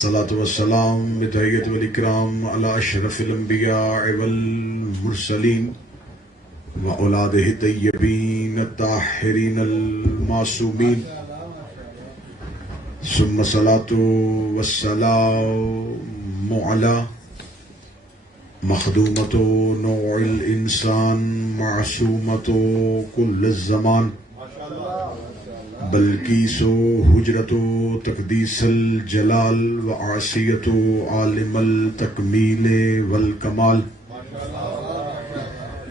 الصلاة والسلام بتحية والإكرام على أشرف الأنبياء والمرسلين وأولاده الطيبين الطاهرين المعصومين ثم الصلاة والسلام على مخدومة نوع الإنسان معصومة كل الزمان بلقیس حجرت تقدیس الجلال وعاصیت عالم التکمیل والکمال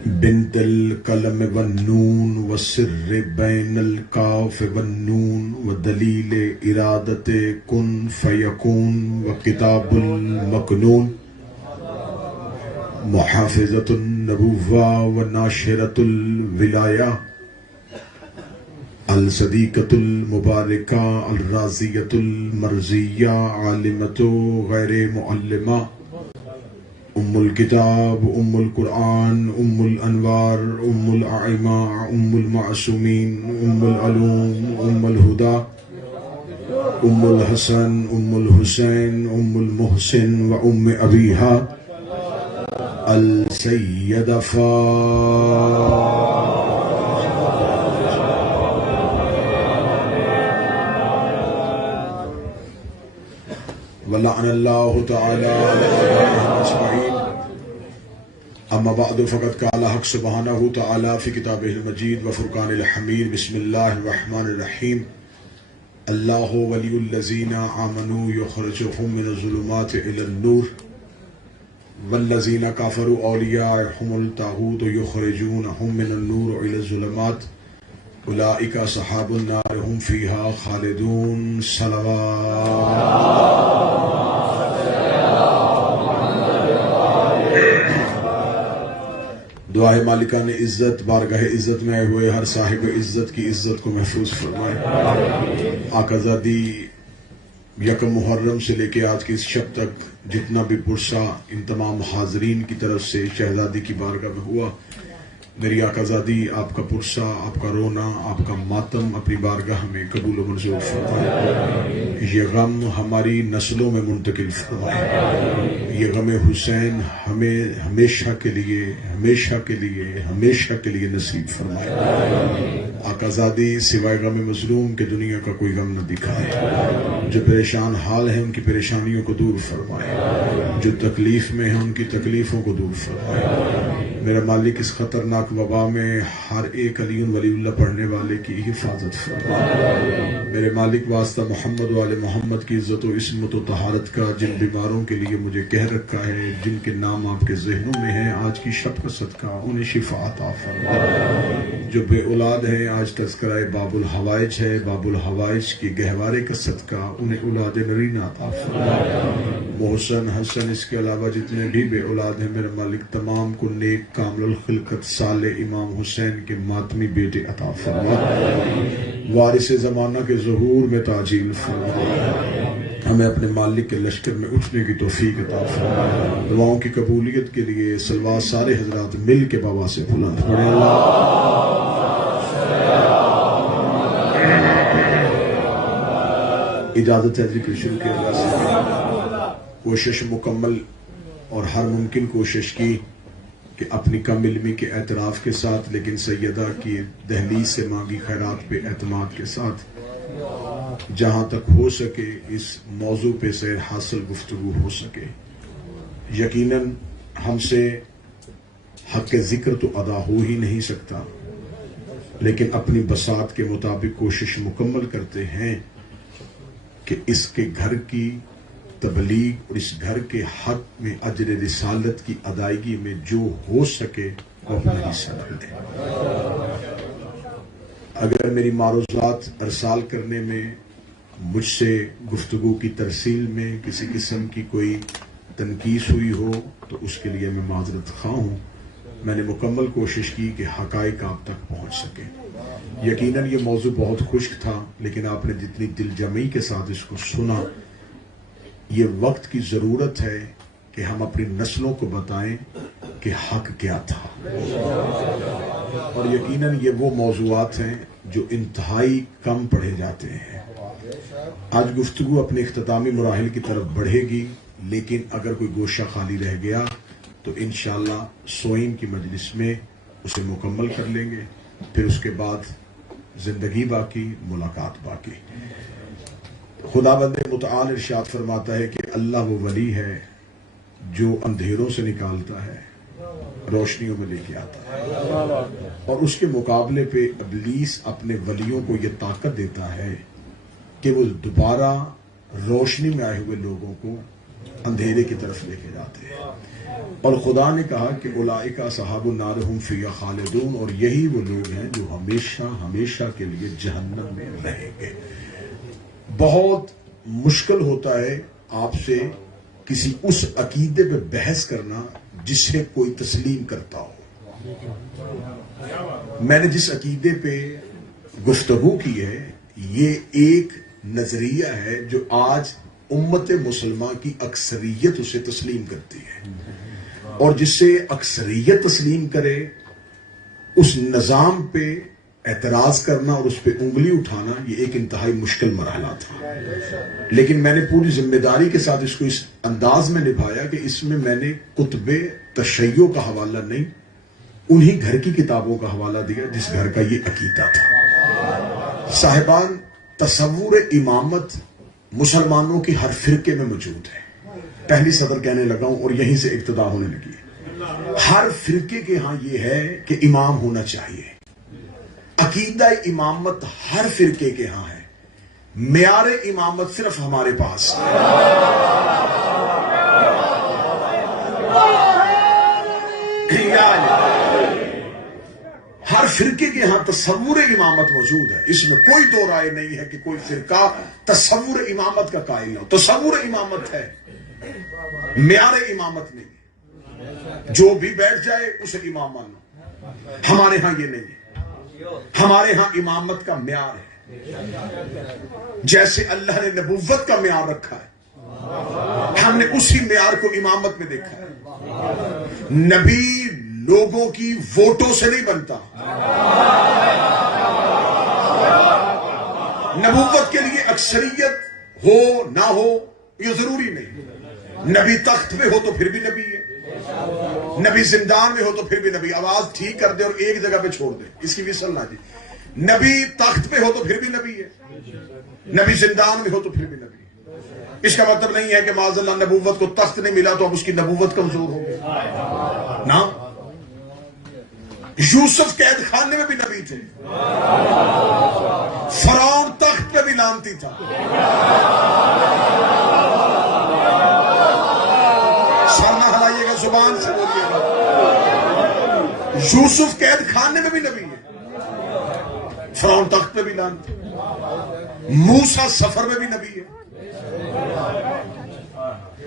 بنت القلم والنون والسر بین الکاف والنون ودلیل ارادت کن فیکون وکتاب المکنون محافظت النبوہ وناشرت الولایہ الصدیقۃ المبارکہ الراضیۃ المرضیہ عالمۃ غیر معلمہ ام الکتاب ام القرآن ام الانوار ام الائمہ ام المعصومین ام العلوم ام الہدی ام الحسن ام الحسین ام المحسن و ام ابیہا السیدہ ولعن الله تعالى أجمعين. أما بعد فقد قال حق سبحانه تعالى في كتابه المجيد وفرقان الحميد. بسم الله الرحمن الرحيم. الله ولي الذين آمنوا يخرجهم من الظلمات إلى النور والذين كفروا أولياؤهم الطاغوت يخرجونهم من النور إلى الظلمات أولئك أصحاب النار هم فيها خالدون. صلوات. دعائے مالکان عزت بارگاہ عزت میں آئے ہوئے ہر صاحب عزت کی عزت کو محفوظ فرمائے. آقا زادی یکم محرم سے لے کے آج کی اس شب تک جتنا بھی پرسہ ان تمام حاضرین کی طرف سے شہزادی کی بارگاہ میں ہوا، میری آقا زادی آپ کا پرسہ، آپ کا رونا، آپ کا ماتم اپنی بارگاہ میں قبول و منظور فرمائے. یہ غم ہماری نسلوں میں منتقل فرمائے. یہ غم حسین ہمیں ہمیشہ کے لیے نصیب فرمائے. آقا زادی سوائے غم مظلوم کے دنیا کا کوئی غم نہ دکھائے. جو پریشان حال ہیں ان کی پریشانیوں کو دور فرمائے. جو تکلیف میں ہیں ان کی تکلیفوں کو دور فرمائے. میرا مالک اس خطرناک وبا میں ہر ایک علی ولی اللہ پڑھنے والے کی حفاظت فرمائے. میرے مالک واسطہ محمد و آل محمد کی عزت و عصمت و طہارت کا جن بیماروں کے لیے مجھے کہہ رکھا ہے، جن کے نام آپ کے ذہنوں میں ہیں، آج کی شب کا صدقہ انہیں شفا عطا فرمائے. جو بے اولاد ہیں آج تذکرہ باب الحوائج ہے، باب الحوائج کے گہوارے کا صدقہ انہیں اولاد نرینہ عطا فرمائے. محسن حسن اس کے علاوہ جتنے بھی بے اولاد ہیں میرے مالک تمام کو نیک کامل الخلقت صالح امام حسین کے ماتمی بیٹے عطا فرمائے. وارث زمانہ کے ظہور میں تعجیل فرمائے. ہمیں اپنے مالک کے لشکر میں اٹھنے کی توفیق عطا فرمائے. دعاؤں کی قبولیت کے لیے صلوات سارے حضرات مل کے بابا سے بلند پڑھیں. اجازت ہے ذکر شروع کے اللہ سے. کوشش مکمل اور ہر ممکن کوشش کی کہ اپنی کم علمی کے اعتراف کے ساتھ لیکن سیدہ کی دہلیز سے مانگی خیرات پہ اعتماد کے ساتھ جہاں تک ہو سکے اس موضوع پہ سیر حاصل گفتگو ہو سکے. یقیناً ہم سے حق ذکر تو ادا ہو ہی نہیں سکتا، لیکن اپنی بساط کے مطابق کوشش مکمل کرتے ہیں کہ اس کے گھر کی تبلیغ اور اس گھر کے حق میں اجر رسالت کی ادائیگی میں جو ہو سکے وہ اپنا حصہ دیں. اگر میری معروضات ارسال کرنے میں مجھ سے گفتگو کی ترسیل میں کسی قسم کی کوئی تنقیص ہوئی ہو تو اس کے لیے میں معذرت خواہ ہوں. میں نے مکمل کوشش کی کہ حقائق آپ تک پہنچ سکے. یقیناً یہ موضوع بہت خشک تھا، لیکن آپ نے جتنی دل جمعی کے ساتھ اس کو سنا، یہ وقت کی ضرورت ہے کہ ہم اپنی نسلوں کو بتائیں کہ حق کیا تھا. اور یقیناً یہ وہ موضوعات ہیں جو انتہائی کم پڑھے جاتے ہیں۔ آج گفتگو اپنے اختتامی مراحل کی طرف بڑھے گی، لیکن اگر کوئی گوشہ خالی رہ گیا تو انشاءاللہ سوئم کی مجلس میں اسے مکمل کر لیں گے، پھر اس کے بعد زندگی باقی، ملاقات باقی۔ خداوند متعال ارشاد فرماتا ہے کہ اللہ وہ ولی ہے جو اندھیروں سے نکالتا ہے، روشنیوں میں لے کے آتا ہے، اور اس کے مقابلے پہ ابلیس اپنے ولیوں کو یہ طاقت دیتا ہے کہ وہ دوبارہ روشنی میں آئے ہوئے لوگوں کو اندھیرے کی طرف لے کے جاتے ہیں۔ اور خدا نے کہا کہ اولئک اصحاب النار هم فیہا خالدون، اور یہی وہ لوگ ہیں جو ہمیشہ ہمیشہ کے لیے جہنم میں رہیں گے۔ بہت مشکل ہوتا ہے آپ سے کسی اس عقیدے پہ بحث کرنا جسے کوئی تسلیم کرتا ہو۔ میں نے جس عقیدے پہ گفتگو کی ہے یہ ایک نظریہ ہے جو آج امت مسلمہ کی اکثریت اسے تسلیم کرتی ہے، اور جسے اکثریت تسلیم کرے اس نظام پہ اعتراض کرنا اور اس پہ انگلی اٹھانا یہ ایک انتہائی مشکل مرحلہ تھا، لیکن میں نے پوری ذمہ داری کے ساتھ اس کو اس انداز میں نبھایا کہ اس میں میں نے کتب تشیع کا حوالہ نہیں، انہی گھر کی کتابوں کا حوالہ دیا جس گھر کا یہ عقیدہ تھا۔ صاحبان، تصور امامت مسلمانوں کی ہر فرقے میں موجود ہے۔ پہلی صدر کہنے لگا ہوں اور یہیں سے ابتدا ہونے لگی ہے۔ ہر فرقے کے ہاں یہ ہے کہ امام ہونا چاہیے۔ عقیدہ امامت ہر فرقے کے ہاں ہے، معیار امامت صرف ہمارے پاس ہے۔ ہر فرقے کے ہاں تصور امامت موجود ہے، اس میں کوئی دو رائے نہیں ہے کہ کوئی فرقہ تصور امامت کا قائل ہو۔ تصور امامت ہے، معیار امامت نہیں۔ جو بھی بیٹھ جائے اسے امام مانو، ہمارے ہاں یہ نہیں ہے۔ ہمارے ہاں امامت کا معیار ہے، جیسے اللہ نے نبوت کا معیار رکھا ہے، ہم نے اسی معیار کو امامت میں دیکھا ہے۔ نبی لوگوں کی ووٹوں سے نہیں بنتا، نبوت کے لیے اکثریت ہو نہ ہو یہ ضروری نہیں۔ نبی تخت پہ ہو تو پھر بھی نبی ہے، نبی زندان میں ہو تو پھر بھی نبی۔ آواز ٹھیک کر دے اور ایک جگہ پہ چھوڑ دے، اس کی وصل نہ دی۔ نبی تخت پہ ہو تو پھر بھی نبی ہے، نبی زندان میں ہو تو پھر بھی نبی ہے۔ اس کا مطلب نہیں ہے کہ معاذ اللہ نبوت کو تخت نہیں ملا تو اب اس کی نبوت کمزور ہو گئی، نہ۔ یوسف قید خانے میں بھی نبی تھے، فرعون تخت پہ بھی لانتی تھا۔ سر نہ ہلائیے گا، زبان سے بولیے گا۔ یوسف قید خانے میں بھی نبی ہے، فرعون تخت پہ بھی لانتی، موسیٰ سفر میں بھی نبی ہے،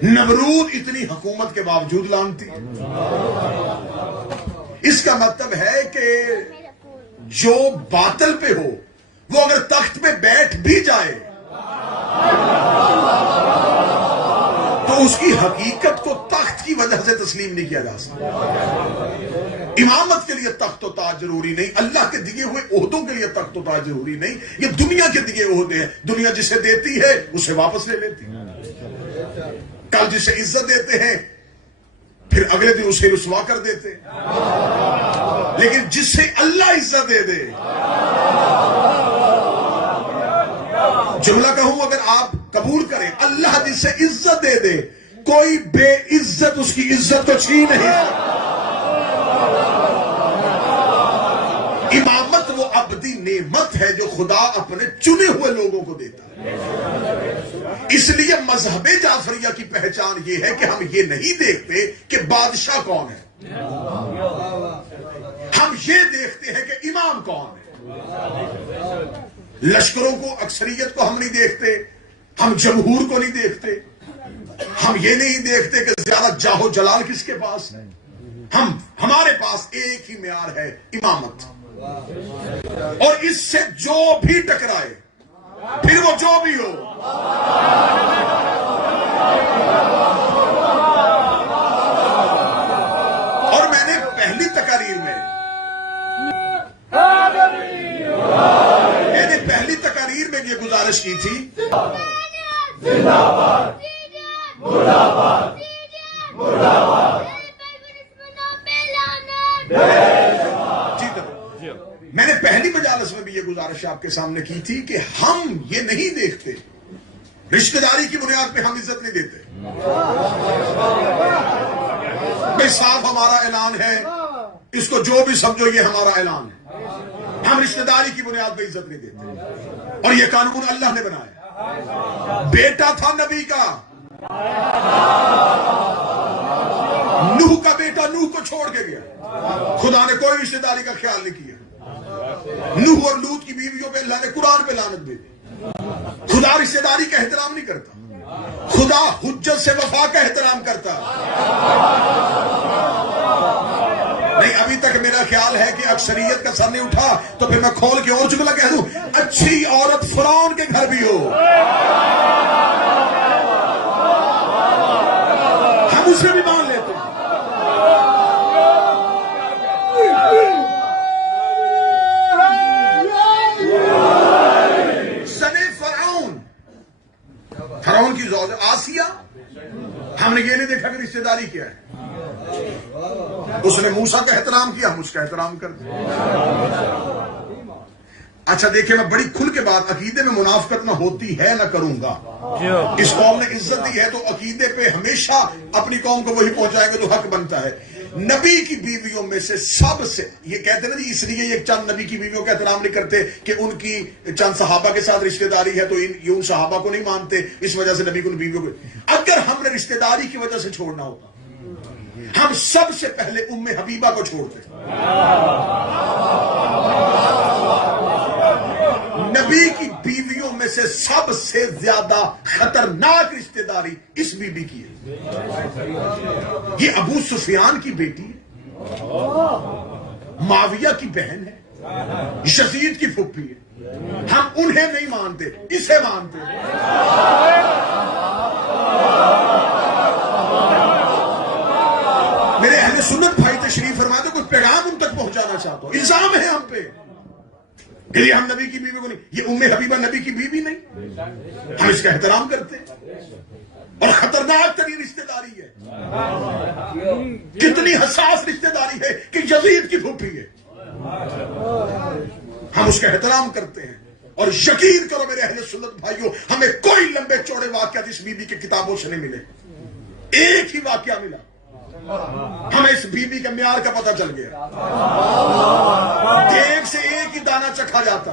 نمرود اتنی حکومت کے باوجود لانتی۔ اس کا مطلب ہے کہ جو باطل پہ ہو وہ اگر تخت پہ بیٹھ بھی جائے تو اس کی حقیقت کو تخت کی وجہ سے تسلیم نہیں کیا جا سکتا۔ امامت کے لیے تخت و تاج ضروری نہیں، اللہ کے دیے ہوئے عہدوں کے لیے تخت و تاج ضروری نہیں، یہ دنیا کے دیے عہدے ہیں۔ دنیا جسے دیتی ہے اسے واپس لے لیتی، کل جسے عزت دیتے ہیں پھر اگلے دن اسے رسوا کر دیتے، لیکن جس سے اللہ عزت دے دے، جملہ کہوں اگر آپ قبول کریں، اللہ جسے عزت دے دے کوئی بے عزت اس کی عزت کو چھین نہیں سکتا۔ امامت وہ ابدی نعمت ہے جو خدا اپنے چنے ہوئے لوگوں کو دیتا ہے۔ اس لیے مذہب جعفریہ کی پہچان یہ ہے کہ ہم یہ نہیں دیکھتے کہ بادشاہ کون ہے، ہم یہ دیکھتے ہیں کہ امام کون ہے۔ لشکروں کو، اکثریت کو ہم نہیں دیکھتے، ہم جمہور کو نہیں دیکھتے، ہم یہ نہیں دیکھتے کہ زیادہ جاہ و جلال کس کے پاس ہے، ہمارے پاس ایک ہی معیار ہے، امامت۔ اور اس سے جو بھی ٹکرائے پھر وہ جو بھی ہو، اور میں نے پہلی تقاریر میں تقاریر میں یہ گزارش کی تھی میں نے پہلی مجالس میں بھی یہ گزارش آپ کے سامنے کی تھی کہ ہم یہ نہیں دیکھتے، رشتہ داری کی بنیاد پہ ہم عزت نہیں دیتے. بے صاف ہمارا اعلان ہے، اس کو جو بھی سمجھو یہ ہمارا اعلان ہے. ہم رشتہ داری کی بنیاد پہ عزت نہیں دیتے، اور یہ قانون اللہ نے بنایا. بیٹا تھا نبی کا، نوح کا بیٹا نوح کو چھوڑ کے گیا، خدا نے کوئی رشتہ داری کا خیال نہیں کیا. نوح اور لوط کی بیویوں پہ اللہ نے قرآن پہ لعنت بھیجی. خدا رشتہ داری کا احترام نہیں کرتا، خدا حجت سے وفا کا احترام کرتا. نہیں، ابھی تک میرا خیال ہے کہ اکثریت کا سر نہیں اٹھا، تو پھر میں کھول کے اور جملہ کہہ دوں، اچھی عورت فرعون کے گھر بھی ہو، ہم اسے بھی مان لیتے ہیں. فرعون کی زوجہ آسیہ، ہم نے یہ نہیں دیکھا کہ رشتہ داری کیا ہے. اس نے موسیٰ کا احترام کیا، ہم اس کا احترام کرتے. اچھا دیکھیں، میں بڑی کھل کے بات، عقیدے میں منافقت نہ ہوتی ہے نہ کروں گا. اس قوم نے عزت دی ہے تو عقیدے پہ ہمیشہ اپنی قوم کو وہی پہنچائے گا جو حق بنتا ہے. نبی کی بیویوں میں سے سب سے، یہ کہتے ہیں نا جی اس لیے یہ چند نبی کی بیویوں کا احترام نہیں کرتے کہ ان کی چند صحابہ کے ساتھ رشتہ داری ہے تو یہ ان صحابہ کو نہیں مانتے، اس وجہ سے نبی کو ان بیویوں کو. اگر ہم نے رشتہ داری کی وجہ سے چھوڑنا ہوتا، ہم سب سے پہلے ام حبیبہ کو چھوڑتے. نبی کی بیویوں میں سے سب سے زیادہ خطرناک رشتہ داری اس بی بی کی ہے. یہ ابو سفیان کی بیٹی ہے، معاویہ کی بہن ہے، یزید کی پھوپھی ہے. ہم انہیں نہیں مانتے، اسے مانتے. میرے اہل سنت بھائی تشریف فرما دو، کوئی پیغام ان تک پہنچانا چاہتا ہوں. الزام ہے ہم پہ کہ یہ ہم نبی کی بیوی کو نہیں، یہ ام حبیبہ نبی کی بیوی نہیں، ہم اس کا احترام کرتے ہیں. اور خطرناک ترین رشتہ داری ہے، کتنی حساس رشتہ داری ہے کہ یزید کی پھوپھی ہے، ہم اس کا احترام کرتے ہیں. اور یقین کرو میرے اہل سنت بھائیوں، ہمیں کوئی لمبے چوڑے واقعات اس بی بی کی کتابوں سے نہیں ملے. ایک ہی واقعہ ملا، ہمیں اس بی بی کے معیار کا پتہ چل گیا. دیگ سے ایک ہی دانہ چکھا جاتا.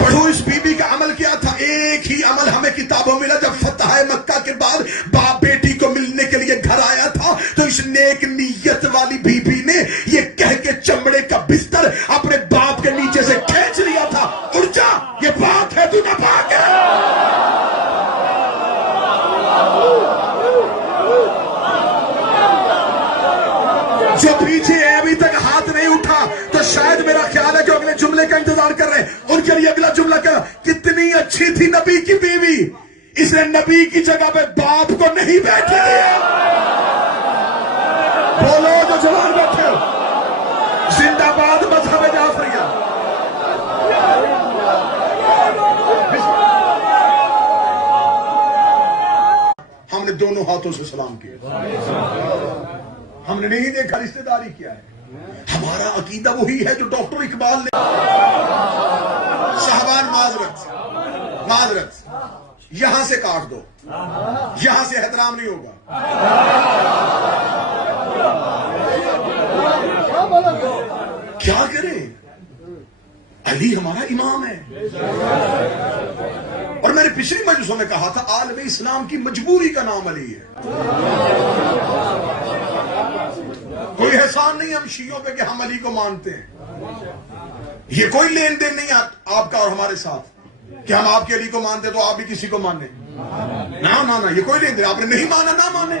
پڑھو اس بی بی کا عمل کیا تھا. ایک ہی عمل ہمیں کتابوں ملا. جب فتح مکہ کے بعد باپ بیٹی کو ملنے کے لیے گھر آیا تھا تو اس نیک نیت والی بی بی نے یہ کہہ کے چمڑے کا بستر اپنے باپ کے نیچے سے کھینچ لیا تھا، اٹھ جا، یہ بات ہے، تو ناپاک ہے. جو پیچھے ہے ابھی تک ہاتھ نہیں اٹھا تو شاید میرا خیال ہے کہ اگلے جملے کا انتظار کر رہے ہیں. ان کے لیے اگلا جملہ کیا؟ کتنی اچھی تھی نبی کی بیوی، اس نے نبی کی جگہ پہ باپ کو نہیں بیٹھنے دیا. بولو جو جوان بیٹھے ہو، زندہ باد مذہب جعفریہ. ہم نے دونوں ہاتھوں سے سلام کیا. ہم نے نہیں دیکھا رشتہ داری کیا ہے. ہمارا عقیدہ وہی ہے جو ڈاکٹر اقبال نے. صاحبان معذرت، یہاں سے کاٹ دو، یہاں سے احترام نہیں ہوگا. کیا کریں؟ علی ہمارا امام ہے. اور میں نے پچھلی مجلسوں میں کہا تھا عالم اسلام کی مجبوری کا نام علی ہے. کوئی احسان نہیں ہم شیعوں پہ کہ ہم علی کو مانتے ہیں. یہ کوئی لین دین نہیں آپ کا اور ہمارے ساتھ کہ ہم آپ کے علی کو مانتے تو آپ بھی کسی کو مانیں. نہ یہ کوئی لین دین. آپ نے نہیں مانا، نہ مانے.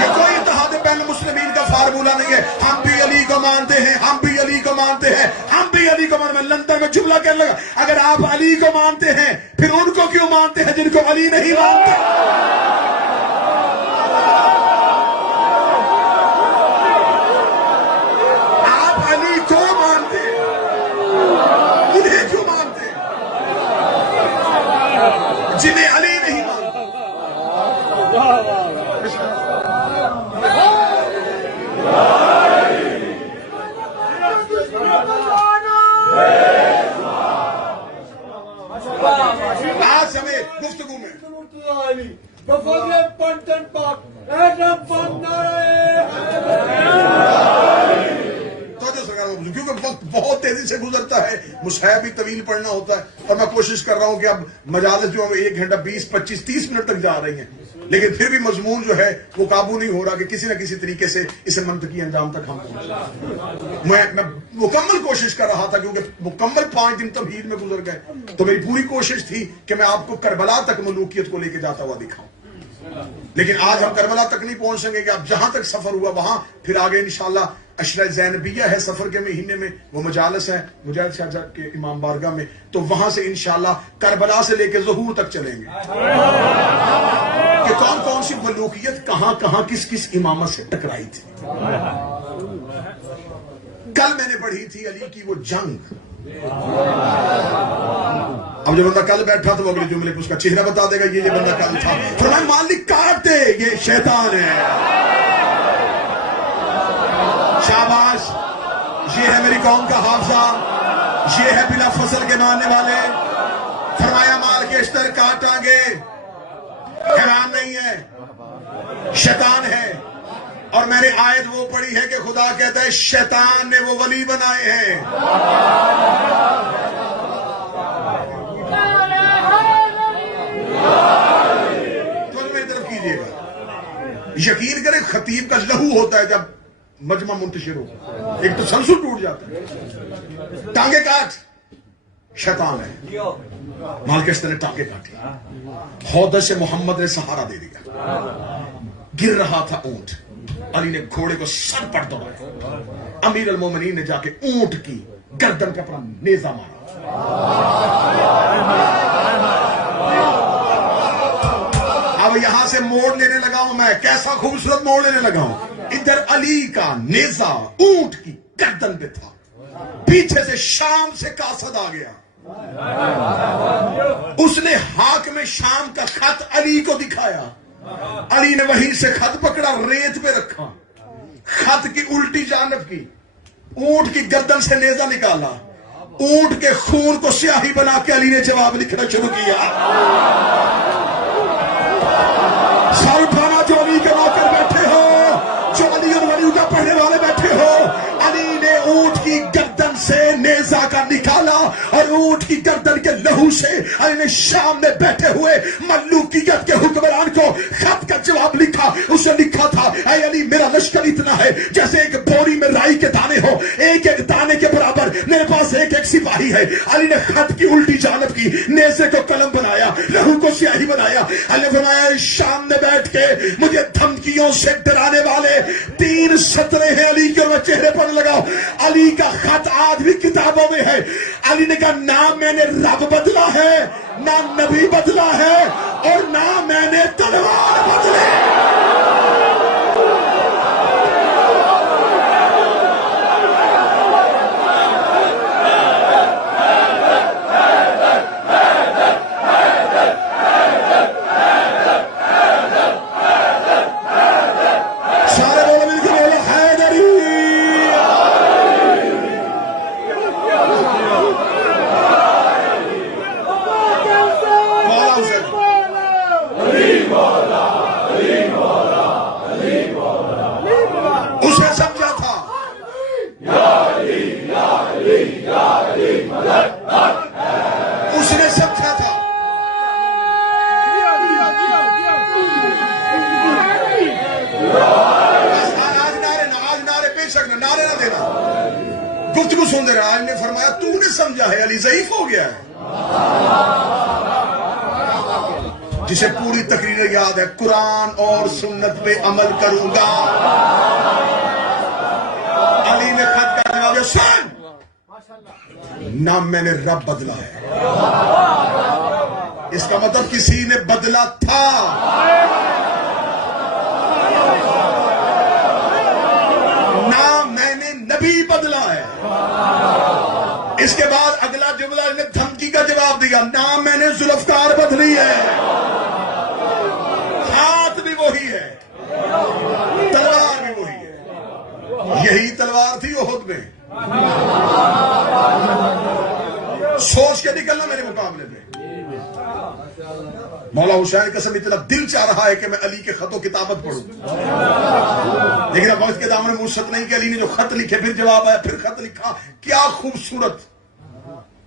یہ کوئی اتحاد بین المسلمین کا فارمولہ نہیں ہے. ہم بھی علی کو مانتے ہیں، ہم بھی علی کو مانتے ہیں، ہم بھی علی کو مانتے ہیں. میں لندن میں جملہ کہنے لگا، اگر آپ علی کو مانتے ہیں پھر ان کو کیوں مانتے ہیں جن کو علی نہیں مانتے؟ گزرتا ہے، مصحف بھی طویل پڑھنا ہوتا ہے، اور میں کوشش کر رہا ہوں کہ اب مجالس جو 1 گھنٹہ 20 25 30 منٹ تک جا رہی ہیں، لیکن پھر بھی مضمون جو ہے وہ قابو نہیں ہو رہا کہ کسی نہ کسی طریقے سے اسے منطقی انجام تک ہم پہنچیں۔ میں مکمل کوشش کر رہا تھا، کیونکہ مکمل 5 دن تمہید میں گزر گئے، تو میری پوری کوشش تھی کہ میں آپ کو کربلا تک ملوکیت کو لے کے جاتا ہوا دکھاؤں، لیکن آج ہم کربلا تک نہیں پہنچ سکیں گے۔ اب جہاں تک سفر ہوا وہاں پھر آگے انشاءاللہ عشرہ زینبیہ ہے سفر کے مہینے میں، وہ مجالس ہے مجاہد شاہ کے امام بارگاہ میں، تو وہاں سے انشاءاللہ کربلا سے لے کے ظہور تک چلیں گے کہ کون کون سی ملوکیت کہاں کہاں کس کس امامت سے ٹکرائی تھی۔ کل میں نے پڑھی تھی علی کی وہ جنگ، اب جو بندہ کل بیٹھا تو وہ اگلے جملے کو اس کا چہرہ بتا دے گا یہ بندہ کل تھا۔ فرمایا مالک کاٹ دے، یہ شیطان ہے۔ شاباش، یہ ہے میری قوم کا حافظہ، یہ ہے بلا فصل کے ماننے والے۔ فرمایا مار کے اشتر کاٹاں گے، حیران نہیں ہے، شیطان ہے۔ اور میں نے آیت وہ پڑھی ہے کہ خدا کہتا ہے شیطان نے وہ ولی بنائے ہیں۔ تو میری طرف کیجئے گا، یقین کریں خطیب کا لہو ہوتا ہے جب مجمع منتشر ہو، ایک تو سلسل ٹوٹ جاتا ہے۔ ٹانگے کاٹ، شیطان ہے۔ مالکشتہ نے ٹانگے کاٹی، حوض سے محمد نے سہارا دے دیا، گر رہا تھا اونٹ، علی نے گھوڑے کو سر پر دوڑایا، امیر المومنین نے جا کے اونٹ کی گردن پہ اپنا نیزہ مارا۔ اب یہاں سے موڑ لینے لگا ہوں میں، کیسا خوبصورت موڑ لینے لگا ہوں۔ ادھر علی کا نیزہ اونٹ کی گردن پہ تھا، پیچھے سے شام سے قاصد آ گیا، اس نے حاکم شام کا خط علی کو دکھایا، علی نے وہیں سے خط پکڑا، ریت پہ رکھا، خط کی الٹی جانب کی، اونٹ کی گردن سے نیزہ نکالا، اونٹ کے خون کو سیاہی بنا کے علی نے جواب لکھنا شروع کیا۔ سر اٹھانا جو علی کے نوکر بیٹھے ہو، جو علی اور ولی کا پڑھنے والے بیٹھے ہو، علی نے اونٹ کی گردن سے نیزہ کا نکالا، اور اونٹ کی گردن کے لہو سے علی نے شام میں بیٹھے ہوئے ملوکیت کے حکمران کو خط کا جواب لکھا۔ اسے لکھا تھا، اے علی میرا لشکر اتنا ہے جیسے ایک بوری میں رائی کے دانے ہو، ایک ایک دانے کے برابر میرے پاس ایک ایک سپاہی ہے۔ علی نے خط کی الٹی جانب کی، نیزے کو قلم بنایا، لہو کو سیاہی بنایا۔ علی نے فرمایا شام میں بیٹھ کے مجھے دھمکیوں سے ڈرانے والے 3 سطریں ہیں علی کے، میں چہرے پر لگا۔ علی کا خط آج بھی کتابوں میں ہے۔ علی نے کہا نہ میں نے رب بدلا ہے، نہ نبی بدلا ہے، اور نہ میں نے تلوار بدلی۔ گفتگو سن دے رہا، نے فرمایا تو نے سمجھا ہے علی ضعیف ہو گیا ہے، جسے پوری تقریر یاد ہے، قرآن اور سنت پہ عمل کروں گا۔ علی نے خط کا جواب دیا، سن نہ میں نے رب بدلا ہے، اس کا مطلب کسی نے بدلا تھا۔ نہ میں نے نبی بدلا ہے۔ اس کے بعد اگلا جملہ نے دھمکی کا جواب دیا، نہ میں نے ذوالفقار بدلی ہے، ہاتھ بھی وہی ہے، تلوار بھی وہی ہے۔ یہی تلوار تھی احد میں، سوچ کے نکلنا میرے مقابلے میں۔ مولا حسین قسم اتنا دل چاہ رہا ہے کہ میں علی کے خط و کتابت پڑھوں۔ لیکن اب وقت کے دامن میں وسعت نہیں کہ علی نے جو خط لکھے پھر جواب آیا پھر خط لکھا. کیا خوبصورت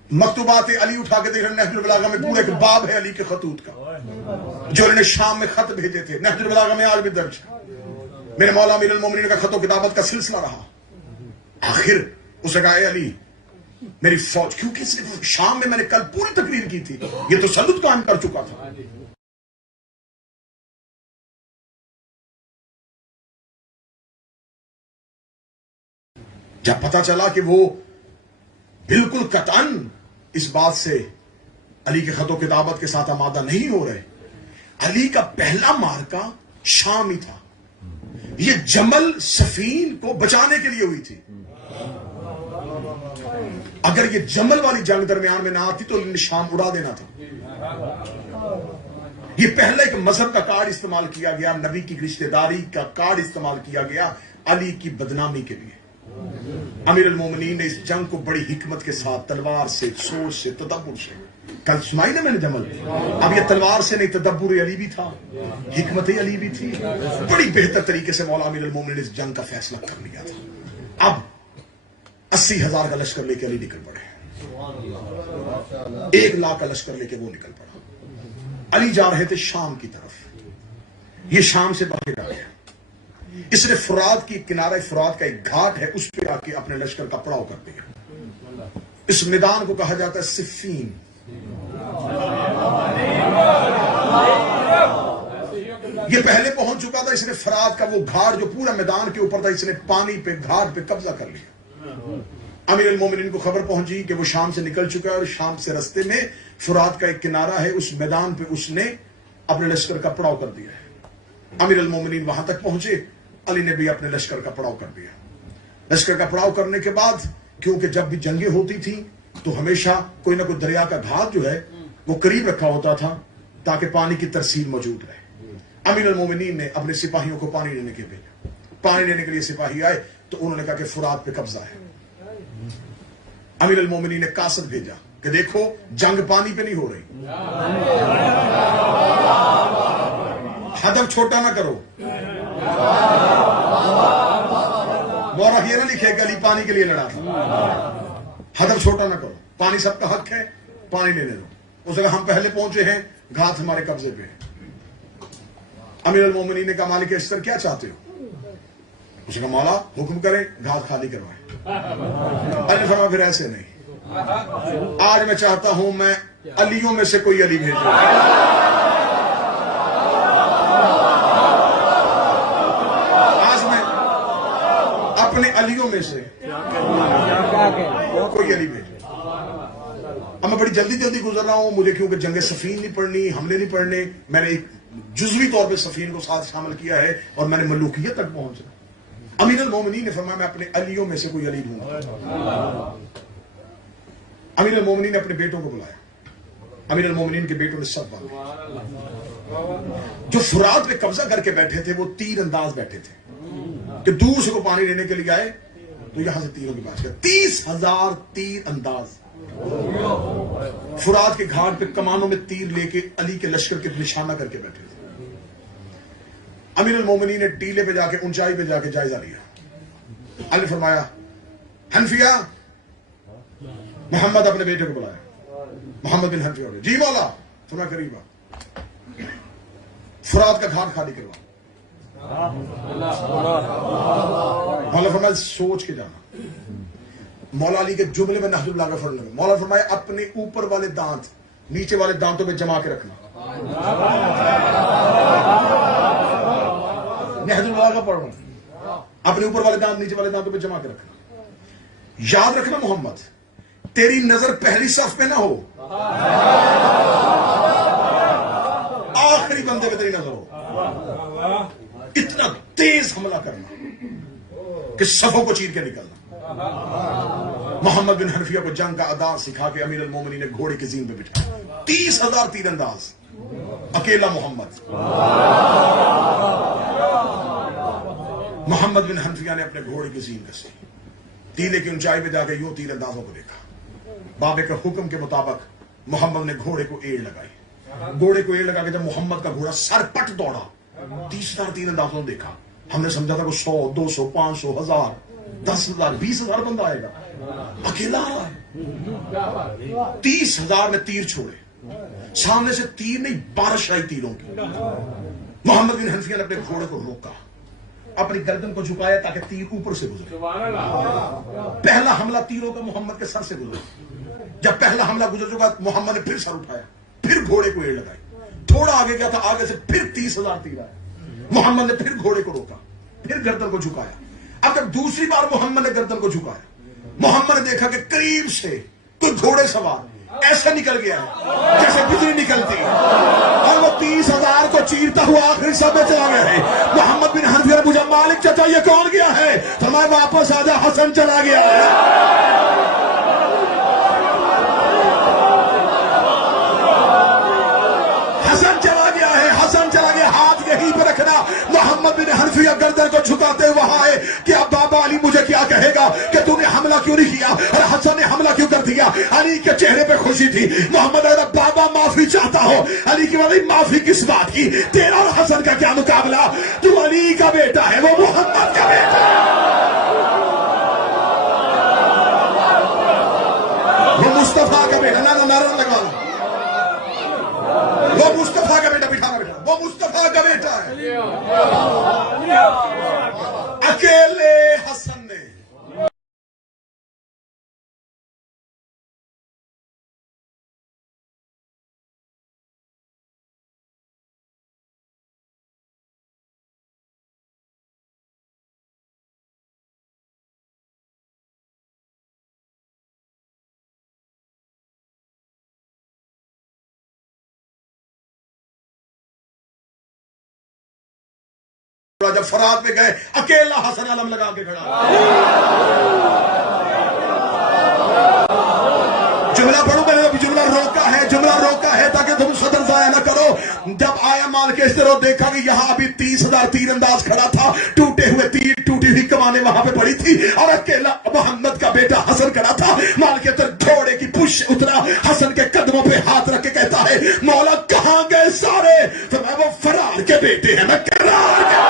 مکتوبات علی اٹھا کے دیکھ رہے. نہج البلاغہ میں پورا ایک باب ہے علی کے خطوط کا جو انہوں نے شام میں خط بھیجے تھے. نہج البلاغہ میں آج بھی درج ہے. میرے مولا امیر المومنین کا خط و کتابت کا سلسلہ رہا. آخر اسے کہا اے علی میری فوج, کیونکہ صرف شام میں نے کل پوری تقریر کی تھی, یہ تو تسلط قائم کر چکا تھا. جب پتا چلا کہ وہ بالکل قطعاً اس بات سے علی کے خط و کتابت کے ساتھ آمادہ نہیں ہو رہے, علی کا پہلا مارکا شام ہی تھا. یہ جمل سفین کو بچانے کے لیے ہوئی تھی. اگر یہ جمل والی جنگ درمیان میں نہ آتی تو شام اڑا دینا تھا. یہ پہلے ایک مذہب کا کارڈ استعمال کیا گیا, نبی کی رشتہ داری کا کارڈ استعمال کیا گیا علی کی بدنامی کے لیے. امیر المومنین نے اس جنگ کو بڑی حکمت کے ساتھ تلوار سے, سوچ سے, تدبر سے, کل سنائی نا میں نے جمل, اب یہ تلوار سے نہیں تدبر علی بھی تھا, حکمت علی بھی تھی. بڑی بہتر طریقے سے مولا امیر المومنین نے اس جنگ کا فیصلہ کر لیا تھا. اب 80,000 کا لشکر لے کے علی نکل پڑے, 1,00,000 کا لشکر لے کے وہ نکل پڑا. علی جا رہے تھے شام کی طرف. یہ شام سے باہر آ گیا. اس نے فرات کی کنارہ فرات کا ایک گھاٹ ہے, اس پہ آ کے اپنے لشکر کا پڑاؤ کر دیا. اس میدان کو کہا جاتا ہے صفین. یہ پہلے پہنچ چکا تھا. اس نے فرات کا وہ گھاٹ جو پورا میدان کے اوپر تھا, اس نے پانی پہ گھاٹ پہ قبضہ کر لیا. امیر المومنین کو خبر پہنچی کہ وہ شام سے نکل چکا ہے اور شام سے رستے میں فرات کا ایک کنارہ ہے, اس میدان پہ اس نے اپنے لشکر کا پڑاؤ کر دیا ہے. امیر المومنین وہاں تک پہنچے, علی نے بھی اپنے لشکر کا پڑاؤ کر دیا. لشکر کا پڑاؤ کرنے کے بعد, کیونکہ جب بھی جنگیں ہوتی تھی تو ہمیشہ کوئی نہ کوئی دریا کا گھاٹ جو ہے وہ قریب رکھا ہوتا تھا تاکہ پانی کی ترسیل موجود رہے. امیر المومنین نے اپنے سپاہیوں کو پانی لینے کے بھیجا. پانی لینے کے لیے سپاہی آئے تو انہوں نے کہا کہ فرات پہ قبضہ ہے. امیر المومنین نے قاصد بھیجا کہ دیکھو جنگ پانی پہ نہیں ہو رہی, ہدف چھوٹا نہ کرو. مورخ یہ نہ لکھے کہ علی پانی کے لیے لڑا تھا. ہدف چھوٹا نہ کرو, پانی سب کا حق ہے, پانی لینے دو. اس نے کہا ہم پہلے پہنچے ہیں, گھاٹ ہمارے قبضے پہ ہے. امیر المومنین نے کہا مالک اشتر کیا چاہتے ہو؟ اس نے کہا مولا حکم کریں, گھاٹ خالی کروائیں. علی نے فرمایا پھر ایسے نہیں, آج میں چاہتا ہوں میں علیوں میں سے کوئی علی بھیجوں. آج میں اپنے علیوں میں سے کوئی علی بھیجوں. اب میں بڑی جلدی جلدی گزر رہا ہوں, مجھے کیونکہ جنگ سفین نہیں پڑھنی, حملے نہیں پڑھنے, میں نے ایک جزوی طور پہ سفین کو ساتھ شامل کیا ہے اور میں نے ملوکیت تک پہنچا. امیر المومنین نے فرمایا میں اپنے علیوں میں سے کوئی علی ڈھونڈا. امیر المومنین نے اپنے بیٹوں کو بلایا. امیر المومنین کے بیٹوں نے سب باندھے. جو فرات پہ قبضہ کر کے بیٹھے تھے وہ تیر انداز بیٹھے تھے کہ دور سے کو پانی لینے کے لیے آئے تو یہاں سے تیروں کی بات کر. 30,000 تیر انداز فرات کے گھاٹ پہ کمانوں میں تیر لے کے علی کے لشکر کے نشانہ کر کے بیٹھے تھے. امیر المومنین نے ٹیلے پہ جا کے, اونچائی پہ جا کے جائزہ لیا. علی نے فرمایا حنفیہ, محمد اپنے بیٹے کو بلایا. محمد بن حنفیہ نے جی مولا. فرمایا قریب آ, فرات کا گھاٹ خالی کروا. مولا فرمایا سوچ کے جانا. مولا علی کے جملے میں نہج البلاغہ پڑھنے لگا. مولا فرمایا اپنے اوپر والے دانت نیچے والے دانتوں میں جما کے رکھنا. نہج البلاغہ پڑھنا, اپنے اوپر والے دانت نیچے والے دانتوں میں جما کے رکھنا. یاد رکھنا محمد تیری نظر پہلی صف پہ نہ ہو, آخری بندے پہ تیری نظر ہو. اتنا تیز حملہ کرنا کہ صفوں کو چیر کے نکلنا. محمد بن حنفیہ کو جنگ کا ادا سکھا کے امیر المومنین نے گھوڑے کی زین پہ بٹھایا. 30,000 تیر انداز, اکیلا محمد. محمد بن حنفیہ نے اپنے گھوڑے کی زین کسی, ٹیلے کی اونچائی پہ جا کے یوں تیر اندازوں کو دیکھا. بابے کے حکم کے مطابق محمد نے گھوڑے کو ایڑ لگائی. گھوڑے کو ایڑ لگا کے جب محمد کا گھوڑا سر پٹ دوڑا, 30,000 تیر اندازوں دیکھا, ہم نے سمجھا تھا کہ 100 200 500 1000 10,000 20,000 بندہ آئے گا، اکیلا آیا ہے۔ 30,000 نے تیر چھوڑے، سامنے سے تیر نہیں بارش آئی تیروں کی۔ محمد بن حنفیہ نے اپنے گھوڑے کو روکا، اپنی گردن کو جھکایا تاکہ تیر اوپر سے گزرے۔ پہلا حملہ تیروں کا محمد کے سر سے گزرا۔ جب پہلا حملہ گزر چکا محمد نے پھر سر اٹھایا، پھر گھوڑے کو ایڑ لگائی، تھوڑا آگے گیا تھا، آگے سے پھر 30,000 تیر آئے۔ محمد نے پھر گھوڑے کو روکا، پھر گردن کو جھکایا۔ اب جب دوسری بار محمد نے گردن کو جھکایا، محمد نے دیکھا کہ قریب سے کوئی گھوڑے سوار ایسے نکل گیا ہے جیسے بجلی نکلتی ہے، اور وہ 30,000 کو چیرتا ہوا آخری سب میں چلا گیا ہے۔ محمد بن حنفیہ نے پوچھا مالک چچا یہ کون گیا ہے؟ فرمایا واپس آجا، حسن چلا گیا ہے۔ حسن چلا گیا ہے، حسن چلا گیا۔ ہاتھ یہیں پہ رکھنا۔ محمد بن حنفیہ گردن کو جھکاتے وہاں آئے کہ اب بابا علی مجھے کیا کہے گا کہ تو نے حملہ کیوں نہیں کیا اور حسن نے حملہ کیوں کر دیا؟ علی کے چہرے پہ خوشی تھی۔ محمد اگر بابا معافی چاہتا ہو، علی کی بابا معافی کس بات کی؟ تیرا اور حسن کا کیا مقابلہ؟ تو علی کا بیٹا ہے، وہ محمد کا بیٹا ہے، وہ مصطفیٰ کا بیٹا۔ نعرہ لگا لو، وہ مصطفیٰ کا بیٹا، بٹھانا بیٹا، وہ مصطفیٰ کا بیٹا ہے۔ اکیلے حسن نے جب فرات پہ گئے، اکیلا حسن علم لگا کے کھڑا۔ جملہ پڑھو، میں نے جملہ روکا ہے، جملہ روکا ہے تاکہ تم صدر ضائع نہ کرو۔ جب آیا مال کے اس طرح دیکھا کہ یہاں ابھی 30,000 تیر انداز کھڑا تھا، ٹوٹے ہوئے تیر، ٹوٹی ہوئی کمانیں وہاں پہ پڑی تھی، اور اکیلا محمد کا بیٹا حسن کھڑا تھا۔ مال کے طرف گھوڑے کی پش اترا، حسن کے قدموں پہ ہاتھ رکھ کے کہتا ہے مولا کہاں گئے سارے؟ فرمایا وہ فرار کے بیٹے ہیں، میں کرار کے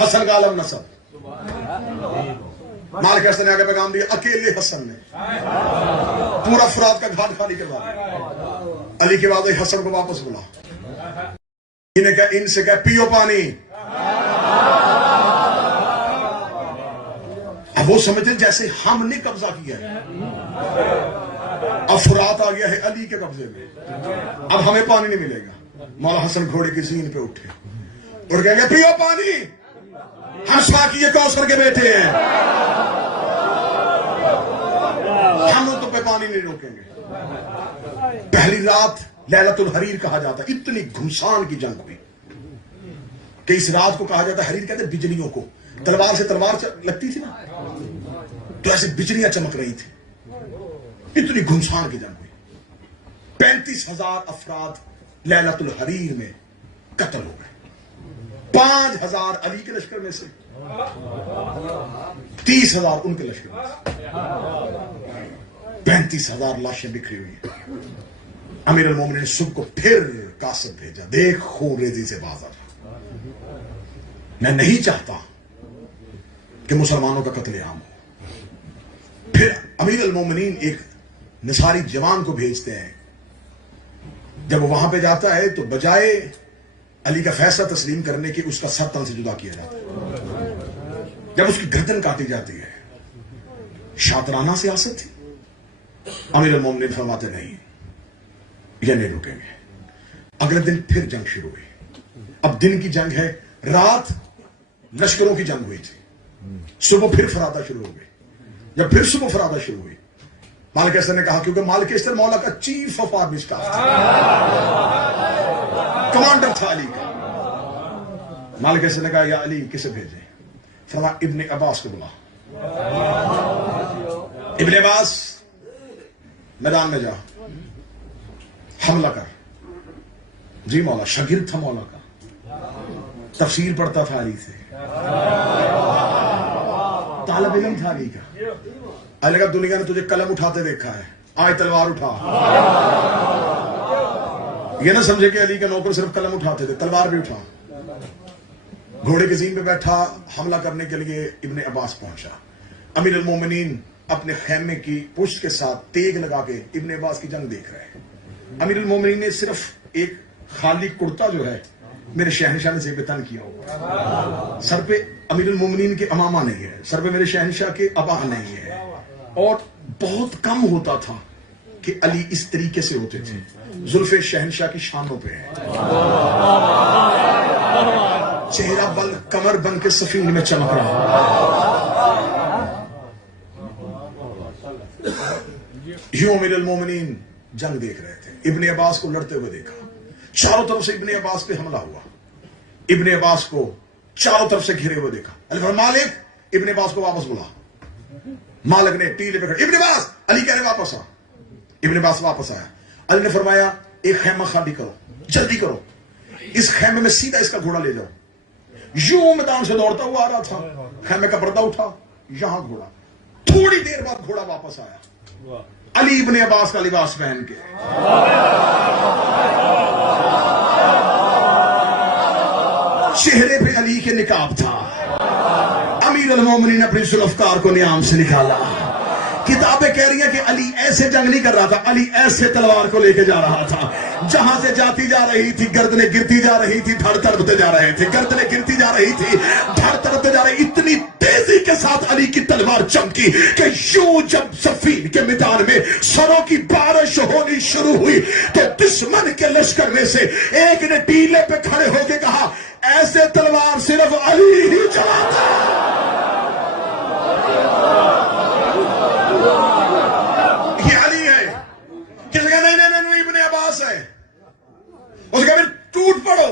حسن کا عالم نصب۔ مالک حسن نے آگے پیغام دیا، اکیلے حسن نے پورا فرات کا گھاٹ خالی کروا دیا۔ علی کے بعد حسن کو واپس بلا، انہیں کہا، ان سے کہا پیو پانی۔ اب وہ سمجھتے جیسے ہم نے قبضہ کیا ہے، اب فرات آ گیا ہے علی کے قبضے میں، اب ہمیں پانی نہیں ملے گا۔ مولا حسن گھوڑے کی زین پہ اٹھے اور کہیں گے پیو پانی، ہم ساقی کوثر کے بیٹے ہیں، ہم ان پہ پانی نہیں روکیں گے۔ پہلی رات لیلۃ الحریر کہا جاتا ہے، اتنی گھمسان کی جنگ ہوئی کہ اس رات کو کہا جاتا ہے، حریر کہتے ہیں بجلیوں کو، تلوار سے تلوار لگتی تھی نا تو ایسے بجلیاں چمک رہی تھی، اتنی گھمسان کی جنگ ہوئی۔ 35,000 افراد لیلۃ الحریر میں قتل ہو گئے، 5,000 علی کے لشکر میں سے، 30,000 ان کے لشکر میں سے، 35,000 لاشیں بکھری ہوئی ہیں۔ امیر المومنین نے صبح کو پھر قاصد بھیجا، دیکھ خون ریزی سے باز آ جا، میں نہیں چاہتا کہ مسلمانوں کا قتل عام ہو۔ پھر امیر المومنین ایک نصاری جوان کو بھیجتے ہیں، جب وہ وہاں پہ جاتا ہے تو بجائے علی کا فیصلہ تسلیم کرنے کی اس کا سر تن سے جدا کیا جاتا ہے، جب اس کی گردن کاٹی جاتی ہے۔ شاطرانہ سیاست تھی۔ امیر المومنین فرماتے نہیں، یہ نہیں رکیں گے۔ اگلے دن پھر جنگ شروع ہوئی، اب دن کی جنگ ہے، رات لشکروں کی جنگ ہوئی تھی، صبح پھر فرادہ شروع ہو گئی۔ جب پھر صبح فرادہ شروع ہوئی، مالک حسن نے کہا، کیونکہ مالک حسن مولا کا چیف آف آرمی اسٹاف تھا، کمانڈر تھا علی کا۔ مالک حسن نے کہا یا علی کسے بھیجیں؟ فرمایا ابن عباس کو بلا۔ ابن عباس میدان میں جا، حملہ کر۔ جی مولا، شاگرد تھا مولا کا، تفسیر پڑھتا تھا علی سے، طالب علم تھا علی کا. علی کا دنیا نے تجھے قلم اٹھاتے دیکھا ہے، آج تلوار اٹھا. یہ نہ سمجھے کہ علی کا نوکر صرف قلم اٹھاتے تھے، تلوار بھی اٹھا. گھوڑے کے زین پہ بیٹھا، حملہ کرنے کے لیے ابن عباس پہنچا. امیر المومنین اپنے خیمے کی پشت کے ساتھ تیگ لگا کے ابن عباس کی جنگ دیکھ رہے ہیں. امیر المومنین نے صرف ایک خالی کرتا جو ہے میرے شہنشاہ نے زیب تن کیا ہوا، سر پہ امیر المومنین کے امامہ نہیں ہے، سر پہ میرے شہنشاہ کے ابا نہیں ہے. اور بہت کم ہوتا تھا کہ علی اس طریقے سے ہوتے تھے. زلف شہنشاہ کی شانوں پہ ہے، چہرہ بل کمر بن کے سفین میں چمک رہا. یوں امیر المومنین جنگ دیکھ رہے تھے. ابن عباس کو لڑتے ہوئے دیکھا، چاروں طرف سے ابن عباس پہ حملہ ہوا. ابن عباس کو چاروں طرف سے گھرے ہوئے دیکھا. علی فرمایا مالک ابن عباس کو واپس بلا. مالک نے ٹیلے پہ کھڑے، ابن عباس. علی کہہ رہے واپس آ. ابن عباس واپس آیا. علی نے فرمایا ایک خیمہ خالی کرو، جلدی کرو، اس خیمے میں سیدھا اس کا گھوڑا لے جاؤ. یوں میدان سے دوڑتا ہوا آ رہا تھا، خیمے کا پردہ اٹھا، یہاں گھوڑا. تھوڑی دیر بعد گھوڑا واپس آیا، علی ابن عباس کا لباس پہن کے. چہرے پہ علی کے نقاب تھا. امیر المومنین اپنی ذوالفقار کو نیام سے نکالا. کتابیں کہہ رہی ہیں کہ علی ایسے جنگ نہیں کر رہا تھا، علی ایسے تلوار کو لے کے جا رہا تھا. جہاں سے جاتی جا رہی تھی گردنیں گرتی جا رہی تھی، دھڑ تڑپتے جا رہے تھے، گردنیں گرتی جا رہی تھی، دھڑ تڑپتے جا رہی. اتنی تیزی کے ساتھ علی کی تلوار چمکی کہ یوں جب صفین کے میدان میں سروں کی بارش ہونی شروع ہوئی تو دشمن کے لشکر میں سے ایک نے ٹیلے پہ کھڑے ہو کے کہا ایسے تلوار صرف علی ہی چلاتا. یہ علی ہے. کسی نے کہا نہیں ابن عباس ہے. اس کا پھر ٹوٹ پڑو،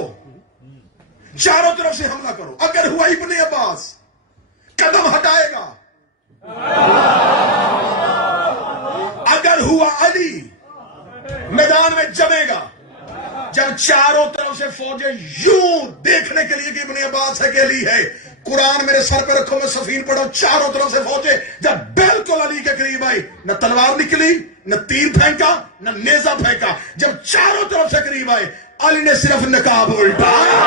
چاروں طرف سے حملہ کرو. اگر ہوا ابن عباس قدم ہٹائے گا، اگر ہوا علی میدان میں جمے گا. جب چاروں طرف سے فوجیں یوں دیکھنے کے لیے کہ ابن عباس ہے کہ علی ہے، قرآن میرے سر پہ رکھو میں سفین پڑھا. چاروں طرف سے فوجیں جب بالکل علی کے قریب آئی، نہ تلوار نکلی، نہ تیر پھینکا، نہ نیزہ پھینکا. جب چاروں طرف سے قریب آئے علی نے صرف نقاب الٹایا.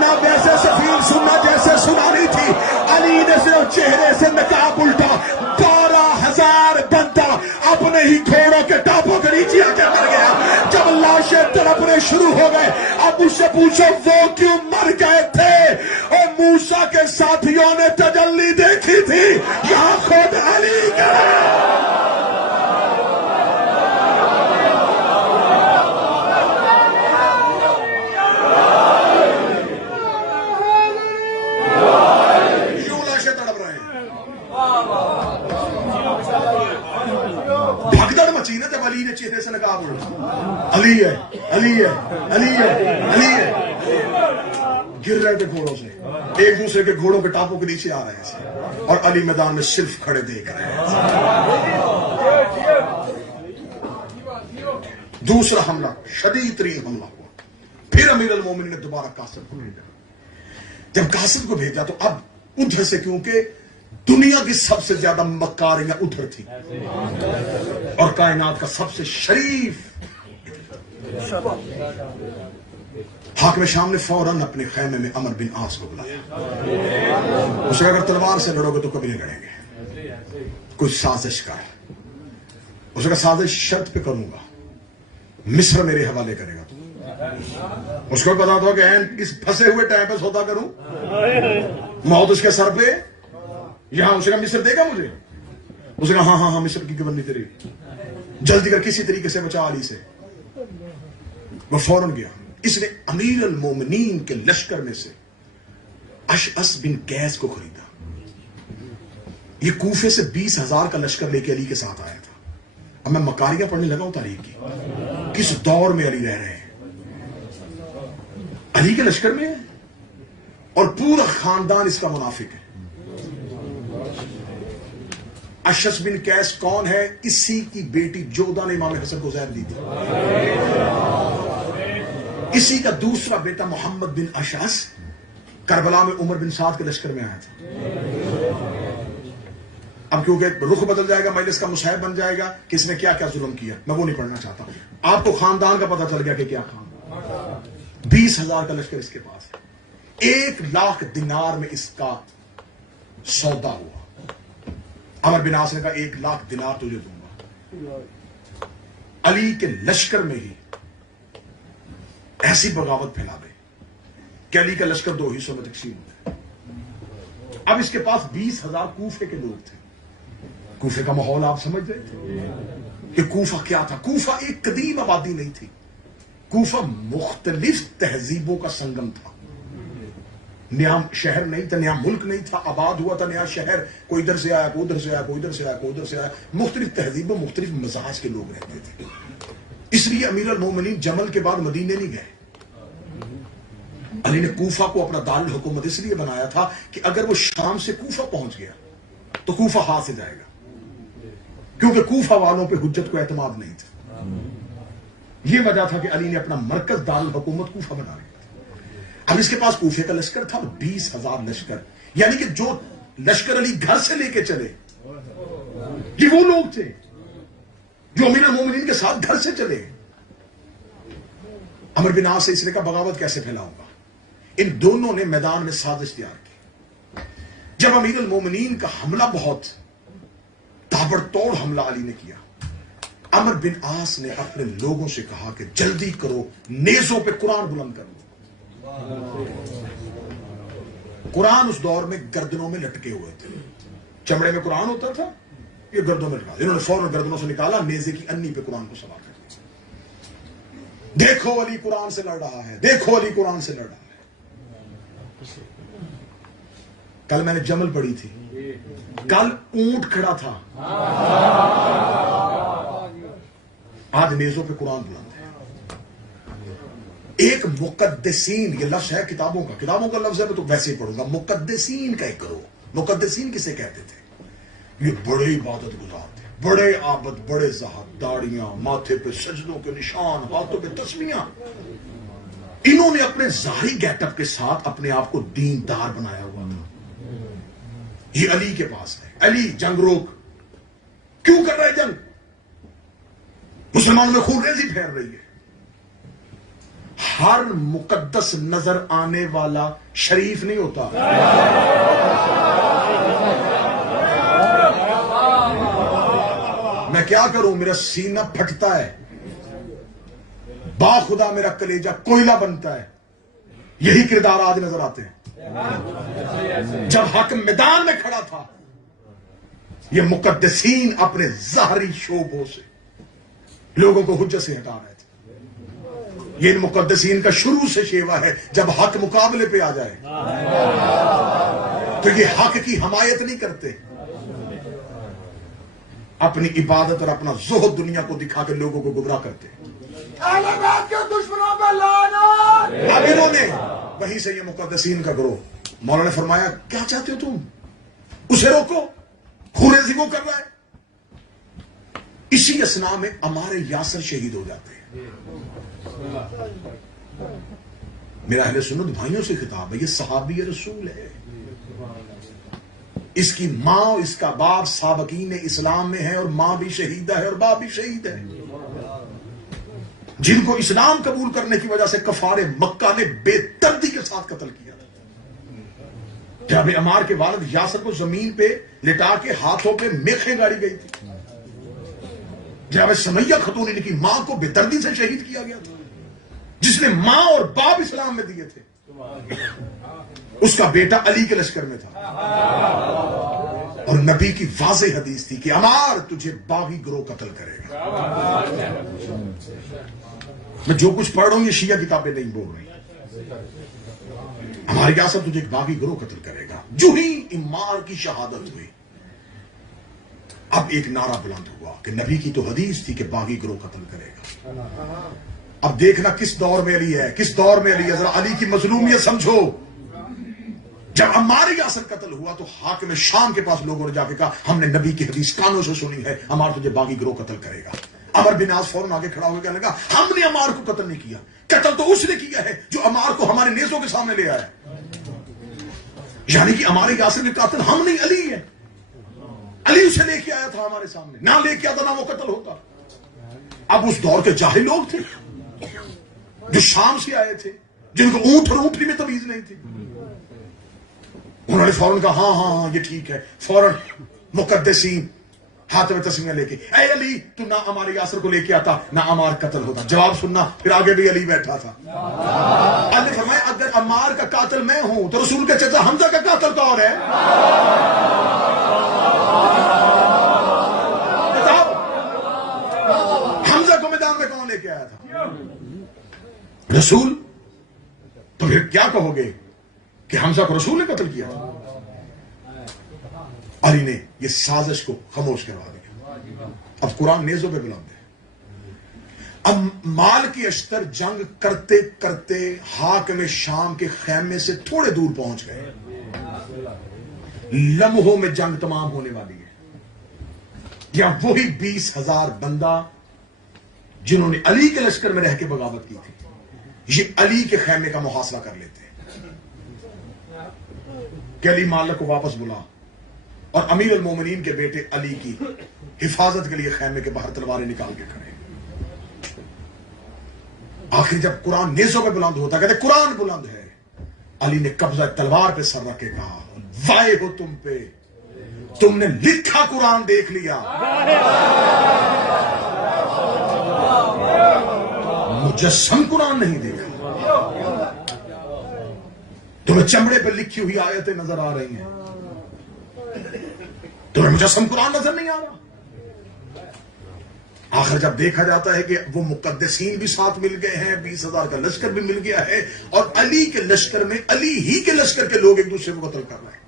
نہ ویسے سفیر سننا جیسے سنانی تھی. علی نے صرف چہرے سے نقاب الٹا. 12,000 بندہ اپنے ہی گھوڑوں کے ٹاپوں کے نیچے آ کے مر گیا. جب لاشیں تڑپنے شروع ہو گئے، اب اس سے پوچھو وہ کیوں مر گئے تھے؟ اور موسیٰ کے ساتھیوں نے تجلی دیکھی تھی، یہاں خود علی گئے. بھگدڑ مچی نا جب علی نے چہرے سے نقاب اڑا. علی ہے، علی ہے، علی ہے، علی ہے. گر رہے تھے گھوڑوں سے، ایک دوسرے کے گھوڑوں کے ٹاپوں کے نیچے آ رہے تھے اور علی میدان میں صرف کھڑے دیکھ رہے تھے. دوسرا حملہ شدید ترین حملہ ہوا. پھر امیر المومنین نے دوبارہ قاسم کو بھیجا. جب قاسم کو بھیجا تو اب ادھر سے، کیونکہ دنیا کی سب سے زیادہ مکاریاں ادھر تھی اور کائنات کا سب سے شریف حاکم شام نے فوراً اپنے خیمے میں عمر بن عاص کو بلایا. اسے اگر تلوار سے لڑو گے تو کبھی نہیں لڑیں گے، کچھ سازش کر. اسے کہا سازش شرط پہ کروں گا، مصر میرے حوالے کرے گا. اس کو بتا دو کہ اس پھنسے ہوئے ٹائم پہ سودا کروں، موت اس کے سر پہ. یہاں اسے کہا مصر دے گا مجھے؟ اسے کہا ہاں مصر کی گورنی تیری، جلدی کر کسی طریقے سے بچا علی سے. وہ فوراً گیا. اس نے امیر المومنین کے لشکر میں سے اشعث بن قیس کو خریدا. یہ کوفے سے 20,000 کا لشکر لے کے علی کے ساتھ آیا تھا. اب میں مکاریاں پڑھنے لگا ہوں تاریخ کی، کس دور میں علی رہ رہے ہیں. علی کے لشکر میں ہے اور پورا خاندان اس کا منافق ہے. اشس بن قیس کون ہے؟ اسی کی بیٹی جودہ نے امام حسن کو زہر دی تھی. اسی کا دوسرا بیٹا محمد بن اشعث کربلا میں عمر بن سعد کے لشکر میں آیا تھا. اب کیونکہ رخ بدل جائے گا، مجلس کا مصاحب بن جائے گا کہ اس نے کیا کیا ظلم کیا، میں وہ نہیں پڑھنا چاہتا. آپ کو خاندان کا پتہ چل گیا کہ کیا خاندان. 20,000 کا لشکر اس کے پاس ہے. 1,00,000 دینار میں اس کا سودا ہوا. عمر بن عاص نے کہا 1,00,000 دینار تجھے دوں گا. علی کے لشکر میں ہی ایسی بغاوت پھیلا دے کہ علی کا لشکر 2 حصوں میں تقسیم ہو گیا. اب اس کے پاس 20,000 کوفے کے لوگ تھے. کوفے کا ماحول آپ سمجھ رہے تھے کہ کوفہ کیا تھا. کوفہ ایک قدیم آبادی نہیں تھی. کوفہ مختلف تہذیبوں کا سنگم تھا. نیا شہر نہیں تھا، نیا ملک نہیں تھا، آباد ہوا تھا نیا شہر. کوئی ادھر سے آیا، کوئی ادھر سے آیا، کوئی ادھر سے آیا، کوئی ادھر سے آیا. مختلف تہذیبوں، مختلف مزاج کے لوگ رہتے تھے. اس لیے امیر المومنین جمل کے بعد مدینے نہیں گئے. علی نے کوفہ کو اپنا دارالحکومت اس لیے بنایا تھا کہ اگر وہ شام سے کوفہ پہنچ گیا تو کوفہ ہاتھ سے جائے گا، کیونکہ کوفہ والوں پہ حجت کو اعتماد نہیں تھا. یہ وجہ تھا کہ علی نے اپنا مرکز دارالحکومت کوفہ بنا لیا. اب اس کے پاس کوفے کا لشکر تھا 20,000 لشکر. یعنی کہ جو لشکر علی گھر سے لے کے چلے یہ وہ لوگ تھے جو امیر المومنین کے ساتھ گھر سے چلے. عمر بن عاص سے اس نے کہا بغاوت کیسے پھیلاؤں گا. ان دونوں نے میدان میں سازش تیار کی. جب امیر المومنین کا حملہ بہت تابڑ توڑ حملہ علی نے کیا، عمر بن عاص نے اپنے لوگوں سے کہا کہ جلدی کرو، نیزوں پہ قرآن بلند کرو. قرآن اس دور میں گردنوں میں لٹکے ہوئے تھے. چمڑے میں قرآن ہوتا تھا، یہ گردوں میں لٹکا. انہوں نے فوراً گردنوں سے نکالا، نیزے کی انی پہ قرآن کو سوار کر دیا. دیکھو علی قرآن سے لڑ رہا ہے، دیکھو علی قرآن سے لڑ رہا ہے. کل میں نے جمل پڑھی تھی، کل اونٹ کھڑا تھا، آج نیزوں پہ قرآن بلند ہے. ایک مقدسین، یہ لفظ ہے کتابوں کا لفظ ہے، میں تو ویسے ہی پڑھوں گا. مقدسین کا ایک کرو. مقدسین کسے کہتے تھے؟ یہ بڑے عبادت گزار تھے، بڑے عابد، بڑے زاہد، داڑیاں، ماتھے پہ سجدوں کے نشان، ہاتھوں پہ تسبیحاں. انہوں نے اپنے ظاہری گیٹ اپ کے ساتھ اپنے آپ کو دیندار بنایا ہوا تھا. یہ علی کے پاس ہے. علی جنگ روک. کیوں کر رہے جنگ؟ مسلمانوں میں خون ریزی پھیل رہی ہے. ہر مقدس نظر آنے والا شریف نہیں ہوتا. میں کیا کروں، میرا سینہ پھٹتا ہے، با خدا میرا کلیجہ کوئلہ بنتا ہے. یہی کردار آج نظر آتے ہیں. جب حق میدان میں کھڑا تھا، یہ مقدسین اپنے ظاہری شعبوں سے لوگوں کو حجت سے ہٹا رہے تھے. یہ ان مقدسین کا شروع سے شیوا ہے، جب حق مقابلے پہ آ جائے تو یہ حق کی حمایت نہیں کرتے، اپنی عبادت اور اپنا زہد دنیا کو دکھا کے لوگوں کو گمراہ کرتے. اب انہوں نے وہیں سے یہ مقدسین کا گروہ. مولا نے فرمایا کیا چاہتے ہو تم؟ اسے روکو، خوریزی وہ کر رہا ہے. اسی اسنا میں عمار یاسر شہید ہو جاتے ہیں. میرا اہل سنت بھائیوں سے خطاب ہے، یہ صحابی رسول ہے. اس کی ماں اور اس کا باپ سابقین اسلام میں ہے، اور ماں بھی شہیدہ ہے اور باپ بھی شہید ہے، جن کو اسلام قبول کرنے کی وجہ سے کفار مکہ نے بے دردی کے ساتھ قتل کیا. جب عمار کے والد یاسر کو زمین پہ لٹا کے ہاتھوں پہ میخیں گاڑی گئی تھی، جب سمیہ خاتون ان کی ماں کو بے دردی سے شہید کیا گیا تھا، جس نے ماں اور باپ اسلام میں دیے تھے، اس کا بیٹا علی کے لشکر میں تھا. اور نبی کی واضح حدیث تھی کہ عمار تجھے باغی گروہ قتل کرے گا. میں جو کچھ پڑھ رہا ہوں یہ شیعہ کتابیں نہیں بول رہی. ہماری یاسر تجھے ایک باغی گروہ قتل کرے گا. جو ہی عمار کی شہادت ہوئی، اب ایک نعرہ بلند ہوا کہ نبی کی تو حدیث تھی کہ باغی گروہ قتل کرے گا. اب دیکھنا کس دور میں علی ہے، کس دور میں علی ہے. ذرا علی کی مظلومیت سمجھو. جب عمار یاسر قتل ہوا تو حاکم شام کے پاس لوگوں نے جا کے کہا ہم نے نبی کی حدیث کانوں سے سنی ہے، عمار تجھے باغی گروہ قتل کرے گا۔ عمر بن عاص فوراً آگے کھڑا ہو کے کہنے لگا ہم نے عمار کو قتل نہیں کیا، قتل تو اس نے کیا ہے جو عمار کو ہمارے نیزوں کے سامنے لے آیا ہے۔ یعنی کہ عمار یاسر کے قاتل ہم نہیں، علی ہے۔ علی اسے لے کے آیا تھا ہمارے سامنے، نہ لے کے آتا نہ وہ قتل ہوتا۔ اب اس دور کے جاہل لوگ تھے جو شام سے آئے تھے، جن کو اونٹ اور اونٹنی میں تمیز نہیں تھی، انہوں نے فوراً کہا ہاں ہاں ہاں یہ ٹھیک ہے۔ فوراً مقدسین ہاتھ میں تسمیہ لے کے اے علی تو نہ عمار یاسر کو لے کے آتا نہ عمار قتل ہوتا۔ جواب سننا، پھر آگے بھی علی بیٹھا تھا۔ اللہ نے فرمایا اگر عمار کا قاتل میں ہوں تو رسول کے چچا حمزہ کا قاتل کون ہے؟ بتاؤ، حمزہ کو میدان میں کون لے کے آیا تھا؟ رسول۔ تو پھر کیا کہو گے کہ حمزہ کو رسول نے قتل کیا تھا؟ علی نے یہ سازش کو خاموش کروا دیا۔ اب قرآن نیزوں پہ بلند ہے۔ اب مال کی اشتر جنگ کرتے کرتے حاکم شام کے خیمے سے تھوڑے دور پہنچ گئے۔ لمحوں میں جنگ تمام ہونے والی ہے۔ یا وہی 20,000 بندہ جنہوں نے علی کے لشکر میں رہ کے بغاوت کی تھی، یہ علی کے خیمے کا محاصرہ کر لیتے کہ علی مالک کو واپس بلا اور امیر المومنین کے بیٹے علی کی حفاظت کے لیے خیمے کے باہر تلواریں نکال کے کھڑے۔ آخر جب قرآن نیزوں پہ بلند ہوتا کہتے قرآن بلند ہے، علی نے قبضہ تلوار پہ سر رکھ کے کہا وائے ہو تم پہ، تم نے لکھا قرآن دیکھ لیا، مجسم قرآن نہیں دیکھا۔ تمہیں چمڑے پہ لکھی ہوئی آیتیں نظر آ رہی ہیں، تمہیں مجسم قرآن نظر نہیں آ رہا۔ آخر جب دیکھا جاتا ہے کہ وہ مقدسین بھی ساتھ مل گئے ہیں، 20,000 کا لشکر بھی مل گیا ہے، اور علی کے لشکر میں علی ہی کے لشکر کے لوگ ایک دوسرے کو قتل کر رہے ہیں۔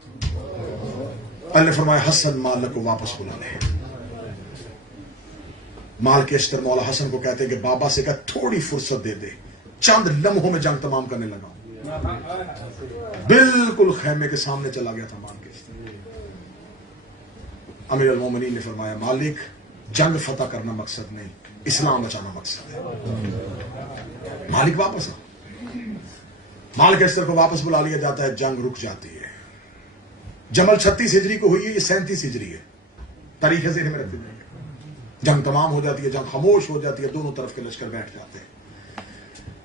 اللہ نے فرمایا حسن مالک کو واپس بلا لے۔ مال کے اشتر مولا حسن کو کہتے ہیں کہ بابا سے کہا تھوڑی فرصت دے دے، چند لمحوں میں جنگ تمام کرنے لگا۔ بالکل خیمے کے سامنے چلا گیا تھا مال کے اشتر۔ امیر المومنین نے فرمایا مالک جنگ فتح کرنا مقصد نہیں، اسلام بچانا مقصد ہے۔ مالک واپس آ، مال کے اشتر کو واپس بلا لیا جاتا ہے، جنگ رک جاتی ہے۔ جمل 36 ہجری کو ہوئی ہے، یہ 37 ہجری ہے، تاریخ ذہن میں رکھتے ہیں۔ جنگ تمام ہو جاتی ہے، جنگ خاموش ہو جاتی ہے، دونوں طرف کے لشکر بیٹھ جاتے ہیں۔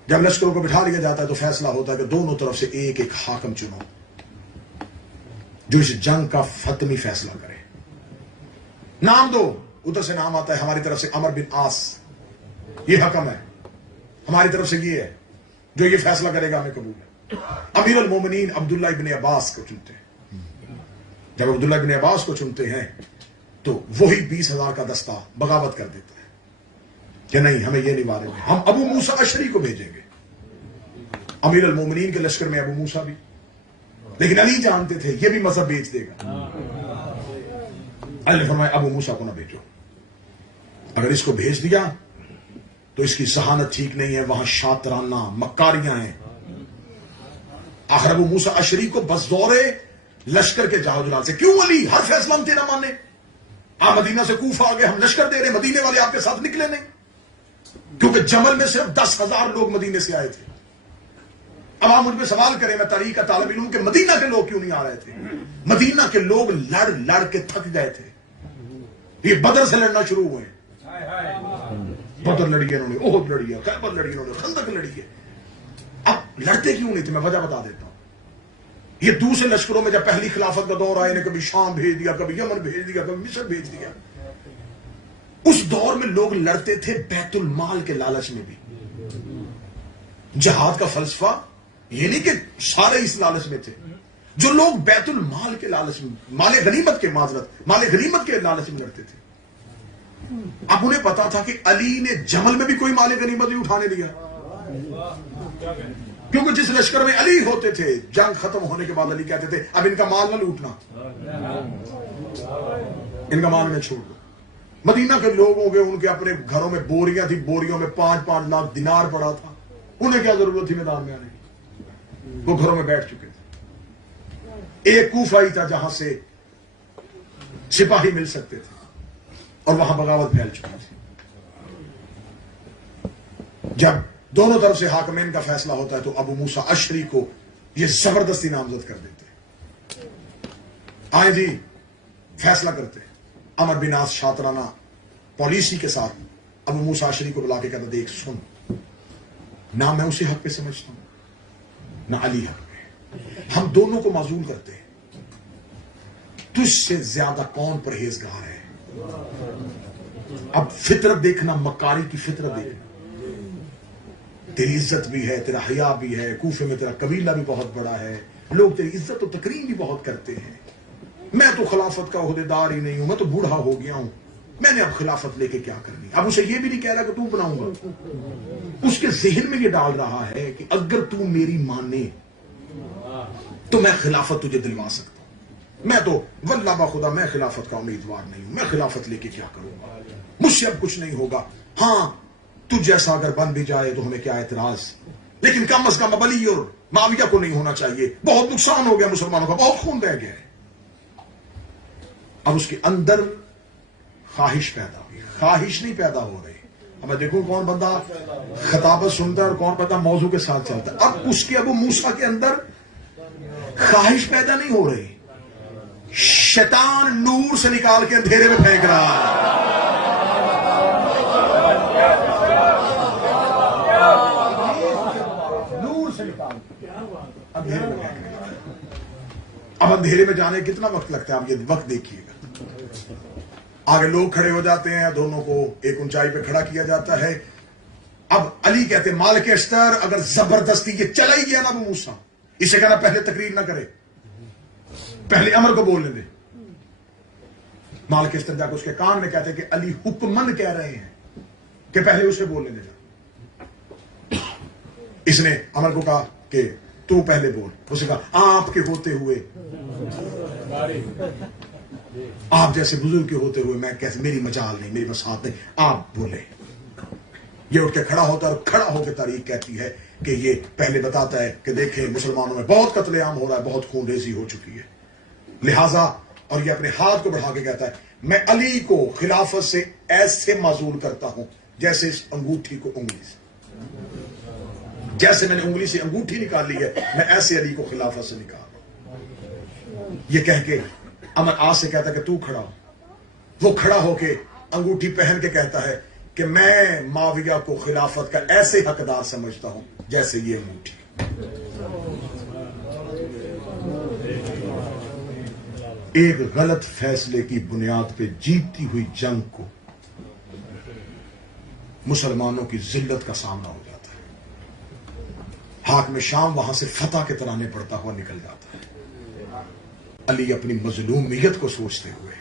جب لشکروں کو بٹھا لیا جاتا ہے تو فیصلہ ہوتا ہے کہ دونوں طرف سے ایک ایک حاکم چنو جو اس جنگ کا حتمی فیصلہ کرے۔ نام دو، ادھر سے نام آتا ہے ہماری طرف سے عمر بن عاص، یہ حکم ہے، ہماری طرف سے یہ ہے، جو یہ فیصلہ کرے گا ہمیں قبول ہے۔ امیر المومنین عبداللہ ابن عباس کو چنتے ہیں۔ جب عبداللہ ابن عباس کو چنتے ہیں تو وہی 20,000 کا دستہ بغاوت کر دیتا ہے کہ نہیں ہمیں یہ نہیں ماریں گے، ہم ابو موسیٰ اشعری کو بھیجیں گے۔ امیر المومنین کے لشکر میں ابو موسیٰ بھی، لیکن علی جانتے تھے یہ بھی مذہب بیچ دے گا۔ اللہ نے فرمایا ابو موسیٰ کو نہ بھیجو، اگر اس کو بھیج دیا تو اس کی ذہانت ٹھیک نہیں ہے، وہاں شاطرانہ مکاریاں ہیں۔ آخر ابو موسیٰ اشعری کو بزدور لشکر کے جاؤ جلال سے، کیوں علی ہر فیصلہ ہم تیرا مانے؟ آپ مدینہ سے کوفہ آگے ہم لشکر دے رہے، مدینے والے آپ کے ساتھ نکلے نہیں، کیونکہ جمل میں صرف 10,000 لوگ مدینے سے آئے تھے۔ اب آپ مجھ میں سوال کریں، میں تاریخ کا طالب علم، کہ مدینہ کے لوگ کیوں نہیں آ رہے تھے؟ مدینہ کے لوگ لڑ لڑ کے تھک گئے تھے، یہ بدر سے لڑنا شروع ہوئے، بدر لڑی ہے انہوں نے، احد لڑی ہے، خیبر لڑی ہے انہوں نے، خندق لڑی ہے۔ اب لڑتے کیوں نہیں تھے؟ میں وجہ بتا دیتا ہوں۔ یہ دوسرے لشکروں میں جب پہلی خلافت کا دور آئے نے کبھی شام بھیج دیا، کبھی یمن بھیج دیا، کبھی مصر بھیج دیا۔ اس دور میں لوگ لڑتے تھے بیت المال کے لالچ میں بھی۔ جہاد کا فلسفہ یہ نہیں کہ سارے اس لالچ میں تھے، جو لوگ بیت المال کے لالچ میں، مال غنیمت کے مال غنیمت کے لالچ میں لڑتے تھے۔ اب انہیں پتا تھا کہ علی نے جمل میں بھی کوئی مال غنیمت نہیں اٹھانے دیا، کیونکہ جس لشکر میں علی ہوتے تھے جنگ ختم ہونے کے بعد علی کہتے تھے اب ان کا مال نہ لوٹنا، ان کا مال میں چھوڑ دو۔ مدینہ کے لوگوں کے ان کے اپنے گھروں میں بوریاں تھی، بوریوں میں 5-5 لاکھ دینار پڑا تھا، انہیں کیا ضرورت تھی میدان میں آنے کی؟ وہ گھروں میں بیٹھ چکے تھے۔ ایک کوفہ ہی تھا جہاں سے سپاہی مل سکتے تھے اور وہاں بغاوت پھیل چکی تھی. جب دونوں طرف سے حاکمین کا فیصلہ ہوتا ہے تو ابو موسیٰ اشری کو یہ زبردستی نامزد کر دیتے. آئے جی فیصلہ کرتے. عمر بن عاص شاطرانہ پالیسی کے ساتھ ابو موسیٰ اشری کو بلا کے کہتا دیکھ سن، نہ میں اسے حق پہ سمجھتا ہوں نہ علی حق پہ، ہم دونوں کو معزول کرتے ہیں، تجھ سے زیادہ کون پرہیزگار ہے؟ اب فطرت دیکھنا، مکاری کی فطرت دیکھنا. تیری عزت بھی ہے، تیرا حیا بھی ہے، کوفے میں تیرا قبیلہ بھی بہت بڑا ہے، لوگ تیری عزت و تکریم بھی بہت کرتے ہیں. میں تو خلافت کا عہدیدار ہی نہیں ہوں، میں تو بوڑھا ہو گیا ہوں، میں نے اب خلافت لے کے کیا کرنی. اب اسے یہ بھی نہیں کہہ رہا کہ تو بناؤں گا، اس کے ذہن میں یہ ڈال رہا ہے کہ اگر تو میری مانے تو میں خلافت تجھے دلوا سکتا ہوں. میں تو واللہ بخدا میں خلافت کا امیدوار نہیں ہوں، میں خلافت لے کے کیا کروں گا، مجھ سے اب کچھ نہیں ہوگا. ہاں تجھ جیسا اگر بن بھی جائے تو ہمیں کیا اعتراض، لیکن کم از کم علی اور معاویہ کو نہیں ہونا چاہیے. بہت نقصان ہو گیا مسلمانوں کا، بہت خون رہ گیا ہے. اب اس کے اندر خواہش پیدا ہوئی، خواہش نہیں پیدا ہو رہی. اب میں دیکھوں کون بندہ خطابت سنتا ہے اور کون بندہ موضوع کے ساتھ چلتا ہے. اب اس کے ابو موسیٰ کے اندر خواہش پیدا نہیں ہو رہی، شیطان نور سے نکال کے اندھیرے میں پھینک رہا ہے. اب اندھیرے میں جانے کتنا وقت لگتا ہے، آپ یہ وقت دیکھیے گا. آگے لوگ کھڑے ہو جاتے ہیں، دونوں کو ایک اونچائی پہ کھڑا کیا جاتا ہے. اب علی کہتے ہیں مالک اشتر اگر زبردستی یہ چلا ہی گیا نا ابو موسیٰ، اسے کہنا پہلے تقریر نہ کرے، پہلے امر کو بولنے دے. مالک اشتر جا کے اس کے کان میں کہتے ہیں کہ علی حکمن کہہ رہے ہیں کہ پہلے اسے بولنے دے. اس نے امر کو کہا کہ تو پہلے بول. اسے کہا آپ کے ہوتے ہوئے، آپ جیسے بزرگ کے ہوتے ہوئے میں کیسے، میری مجال نہیں، میری مساحت نہیں، آپ بولے. یہ اٹھ کے کھڑا ہوتا ہے اور کھڑا ہو کے تاریخ کہتی ہے کہ یہ پہلے بتاتا ہے کہ دیکھیں مسلمانوں میں بہت قتل عام ہو رہا ہے، بہت خون ریزی ہو چکی ہے، لہذا، اور یہ اپنے ہاتھ کو بڑھا کے کہتا ہے میں علی کو خلافت سے ایسے معزول کرتا ہوں جیسے اس انگوٹھی کو انگلی سے، جیسے میں نے انگلی سے انگوٹھی نکال لی ہے، میں ایسے علی کو خلافت سے نکال رہا ہوں. یہ کہہ کے امر آج سے کہتا ہے کہ تو کھڑا ہو. وہ کھڑا ہو کے انگوٹھی پہن کے کہتا ہے کہ میں معاویہ کو خلافت کا ایسے حقدار سمجھتا ہوں جیسے یہ انگوٹھی. ایک غلط فیصلے کی بنیاد پہ جیتتی ہوئی جنگ کو مسلمانوں کی ذلت کا سامنا ہو جاتا ہے. حاکم شام وہاں سے فتح کے ترانے پڑتا ہوا نکل جاتا ہے. علی اپنی مظلومیت کو سوچتے ہوئے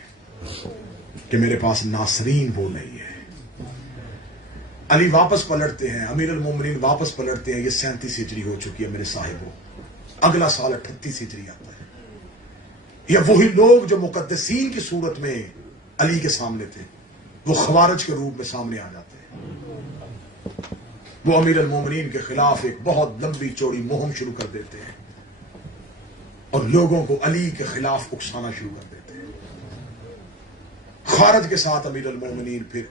کہ میرے پاس ناصرین وہ نہیں ہے. علی واپس پلٹتے ہیں، امیر المومنین واپس پلٹتے ہیں. یہ 37 ہجری ہو چکی ہے میرے صاحبوں. اگلا سال 38 ہجری آتا ہے. یا وہی لوگ جو مقدسین کی صورت میں علی کے سامنے تھے وہ خوارج کے روپ میں سامنے آ جاتے ہیں. وہ امیر المومنین کے خلاف ایک بہت لمبی چوڑی مہم شروع کر دیتے ہیں اور لوگوں کو علی کے خلاف اکسانا شروع کر دیتے ہیں. خارج کے ساتھ امیر المومنین پھر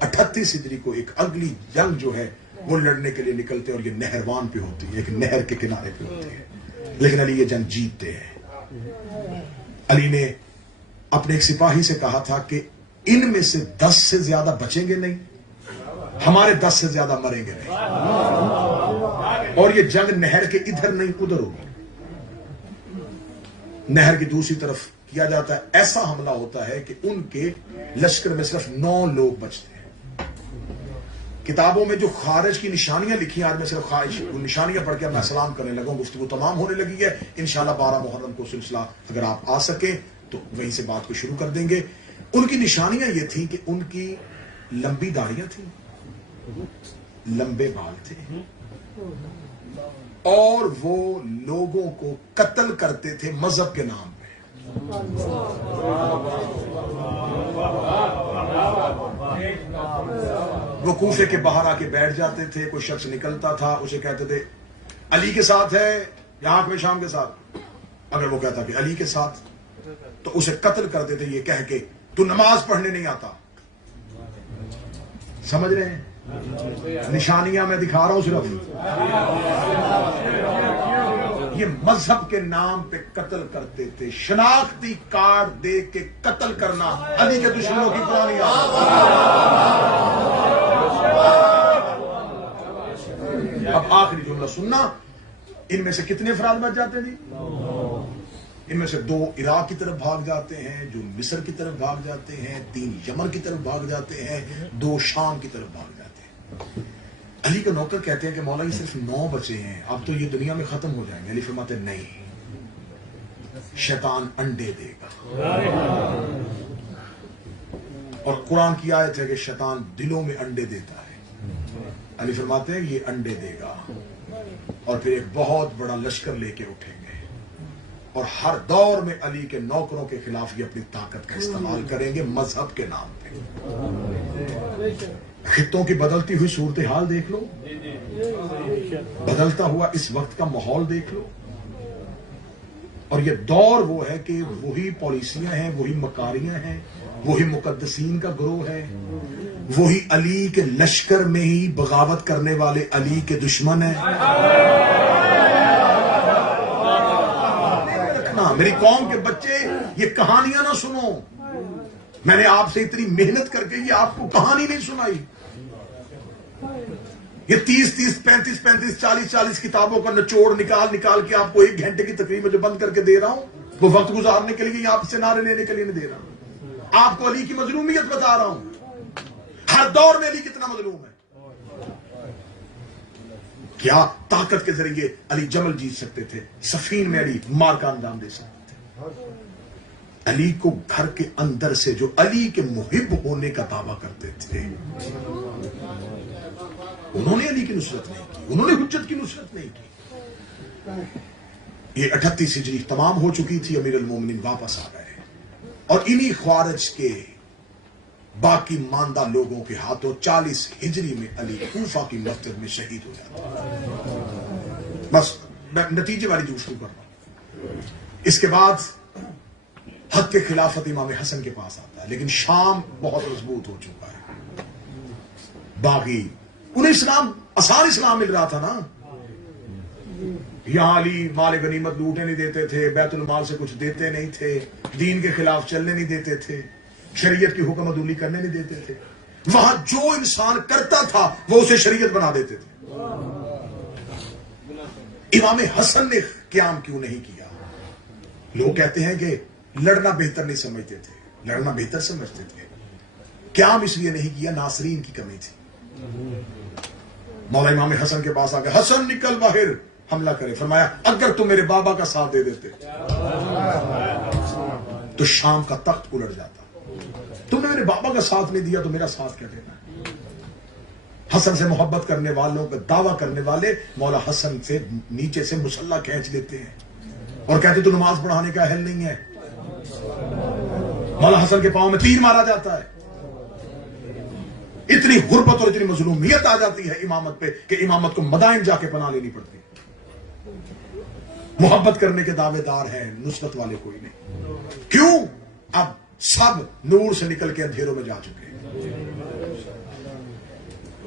38 ہجری کو ایک اگلی جنگ جو ہے وہ لڑنے کے لیے نکلتے ہیں اور یہ نہروان پہ ہوتی ہے، ایک نہر کے کنارے پہ ہوتی ہے. لیکن علی یہ جنگ جیتتے ہیں. علی نے اپنے ایک سپاہی سے کہا تھا کہ ان میں سے 10 سے زیادہ بچیں گے نہیں، ہمارے 10 سے زیادہ مریں گے نہیں. اور یہ جنگ نہر کے ادھر نہیں ادھر ہوگی، نہر کی دوسری طرف کیا جاتا ہے. ایسا حملہ ہوتا ہے کہ ان کے لشکر میں صرف 9 لوگ بچتے ہیں. کتابوں میں جو خارج کی نشانیاں لکھی ہیں، آج میں صرف نشانیاں پڑھ کے میں سلام کرنے لگا ہوں. گفتگو تمام ہونے لگی ہے. انشاءاللہ 12 محرم کو سلسلہ اگر آپ آ سکیں تو وہیں سے بات کو شروع کر دیں گے. ان کی نشانیاں یہ تھیں کہ ان کی لمبی داڑیاں تھیں، لمبے بال تھے، اور وہ لوگوں کو قتل کرتے تھے مذہب کے نام پہ. وہ کوفے کے باہر آ کے بیٹھ جاتے تھے. کوئی شخص نکلتا تھا، اسے کہتے تھے علی کے ساتھ ہے یا حاکم شام کے ساتھ. اگر وہ کہتا کہ علی کے ساتھ تو اسے قتل کر دیتے یہ کہہ کے تو نماز پڑھنے نہیں آتا. سمجھ رہے ہیں؟ نشانیاں میں دکھا رہا ہوں صرف. یہ مذہب کے نام پہ قتل کرتے تھے. شناختی کارڈ دے کے قتل کرنا علی کے دشمنوں کی پرانی عادت. اب آخری جملہ سننا. ان میں سے کتنے افراد بچ جاتے تھے؟ ان میں سے 2 عراق کی طرف بھاگ جاتے ہیں، جو مصر کی طرف بھاگ جاتے ہیں، 3 یمن کی طرف بھاگ جاتے ہیں، 2 شام کی طرف بھاگ جاتے ہیں. علی کا نوکر کہتے ہیں کہ مولا یہ صرف 9 بچے ہیں، اب تو یہ دنیا میں ختم ہو جائیں گے. علی فرماتے ہیں نہیں، شیطان انڈے دے گا. اور قرآن کی آیت ہے کہ شیطان دلوں میں انڈے دیتا ہے. علی فرماتے ہیں یہ انڈے دے گا اور پھر ایک بہت بڑا لشکر لے کے اٹھیں گے اور ہر دور میں علی کے نوکروں کے خلاف یہ اپنی طاقت کا استعمال کریں گے مذہب کے نام پہ. خطوں کی بدلتی ہوئی صورتحال دیکھ لو، بدلتا ہوا اس وقت کا ماحول دیکھ لو. اور یہ دور وہ ہے کہ وہی پالیسیاں ہیں، وہی مکاریاں ہیں، وہی مقدسین کا گروہ ہے، وہی علی کے لشکر میں ہی بغاوت کرنے والے علی کے دشمن ہیں. میری قوم کے بچے یہ کہانیاں نہ سنو. میں نے آپ سے اتنی محنت کر کے یہ آپ کو کہانی نہیں سنائی. یہ 30 35 40 کتابوں کا نچوڑ نکال کے آپ کو 1 گھنٹے کی تقریر میں جو بند کر کے دے رہا ہوں وہ وقت گزارنے کے لیے، آپ سے نعرے لینے کے لیے نہیں دے رہا ہوں. آپ کو علی کی مظلومیت بتا رہا ہوں. ہر دور میں علی کتنا مظلوم ہے. کیا طاقت کے ذریعے علی جمل جیت سکتے تھے، صفین میں علی مار کا انجام دے سکتے تھے. علی کو گھر کے اندر سے جو علی کے محب ہونے کا دعویٰ کرتے تھے انہوں نے علی کی نصرت نہیں کی، انہوں نے حجت کی نصرت نہیں کی. یہ 38 ہجری تمام ہو چکی تھی، امیر المومنین واپس آ گئے اور انہی خوارج کے باقی ماندہ لوگوں کے ہاتھوں 40 ہجری میں علی کوفہ کی مسجد میں شہید ہو جاتا. بس میں نتیجے والی جو شروع کر رہا ہوں. اس کے بعد حق کے خلافت امام حسن کے پاس آتا ہے، لیکن شام بہت مضبوط ہو چکا ہے. باقی انہیں اسلام آسان اسلام مل رہا تھا نا. یہاں علی مال غنیمت لوٹنے نہیں دیتے تھے، بیت المال سے کچھ دیتے نہیں تھے، دین کے خلاف چلنے نہیں دیتے تھے، شریعت کی حکم عدولی کرنے نہیں دیتے تھے. وہاں جو انسان کرتا تھا وہ اسے شریعت بنا دیتے تھے. امام حسن نے قیام کیوں نہیں کیا؟ لوگ کہتے ہیں کہ لڑنا بہتر نہیں سمجھتے تھے، لڑنا بہتر سمجھتے تھے. قیام اس لیے نہیں کیا، ناصرین کی کمی تھی. مولا امام حسن کے پاس آ گئے، حسن نکل باہر حملہ کرے. فرمایا اگر تم میرے بابا کا ساتھ دے دیتے تو شام کا تخت الٹ جاتا. تم نے میرے بابا کا ساتھ نہیں دیا تو میرا ساتھ کیا دینا. حسن سے محبت کرنے والوں کا دعویٰ کرنے والے مولا حسن سے نیچے سے مسلح کھینچ لیتے ہیں اور کہتے تو نماز پڑھانے کا اہل نہیں ہے. مولا حسن کے پاؤں میں تیر مارا جاتا ہے. اتنی غربت اور اتنی مظلومیت آ جاتی ہے امامت پہ کہ امامت کو مدائن جا کے پناہ لینی پڑتی. محبت کرنے کے دعوے دار ہیں، نصرت والے کوئی نہیں. کیوں؟ اب سب نور سے نکل کے اندھیروں میں جا چکے ہیں.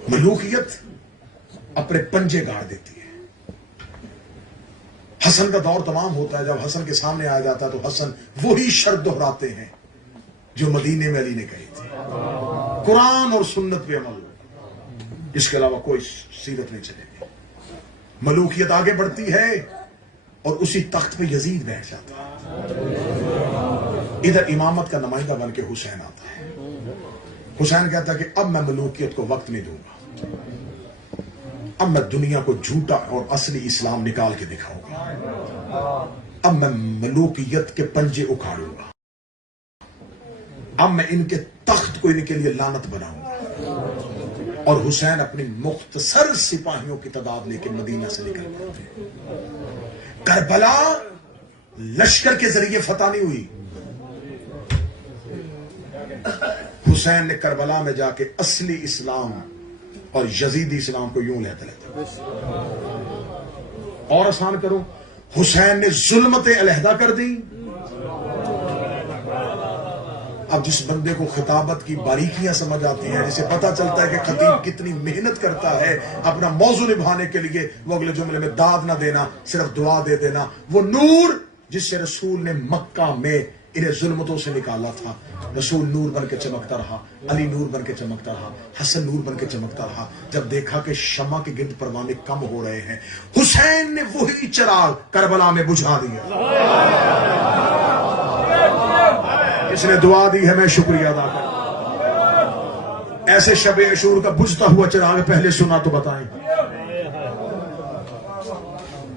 ملوکیت اپنے پنجے گاڑ دیتی ہے. حسن کا دور تمام ہوتا ہے. جب حسن کے سامنے آ جاتا ہے تو حسن وہی شرط دہراتے ہیں جو مدینے میں علی نے کہی تھی، قرآن اور سنت پہ عمل. اس کے علاوہ کوئی سیرت نہیں چلے گی. ملوکیت آگے بڑھتی ہے اور اسی تخت پہ یزید بیٹھ جاتا ہے. ادھر امامت کا نمائندہ بن کے حسین آتا ہے. حسین کہتا ہے کہ اب میں ملوکیت کو وقت نہیں دوں گا، اب میں دنیا کو جھوٹا اور اصلی اسلام نکال کے دکھاؤں گا. اب میں ملوکیت کے پنجے اکھاڑوں گا. اب میں ان کے تخت کو ان کے لیے لعنت بناؤں گا. اور حسین اپنی مختصر سپاہیوں کی تعداد لے کے مدینہ سے نکل پڑتے ہیں. کربلا لشکر کے ذریعے فتح نہیں ہوئی. حسین نے کربلا میں جا کے اصلی اسلام اور یزیدی اسلام کو یوں لیتے لیتے. اور آسان کروں، حسین نے ظلمتیں علیحدہ کر دیں. اب جس بندے کو خطابت کی باریکیاں سمجھ آتی ہیں، جسے پتا چلتا ہے کہ خطیب کتنی محنت کرتا ہے اپنا موضوع نبھانے کے لیے، وہ اگلے جملے میں داد نہ دینا، صرف دعا دے دینا. وہ نور جس سے رسول نے مکہ میں انہیں ظلمتوں سے نکالا تھا، رسول نور بن کے چمکتا رہا، علی نور بن کے چمکتا رہا، حسن نور بن کے چمکتا رہا. جب دیکھا کہ شمع کے گرد پروانے کم ہو رہے ہیں، حسین نے وہی چراغ کربلا میں بجھا دیا. اس نے دعا دی ہے، میں شکریہ ادا کروں. ایسے شب عاشور کا بجھتا ہوا چراغ پہلے سنا تو بتائیں.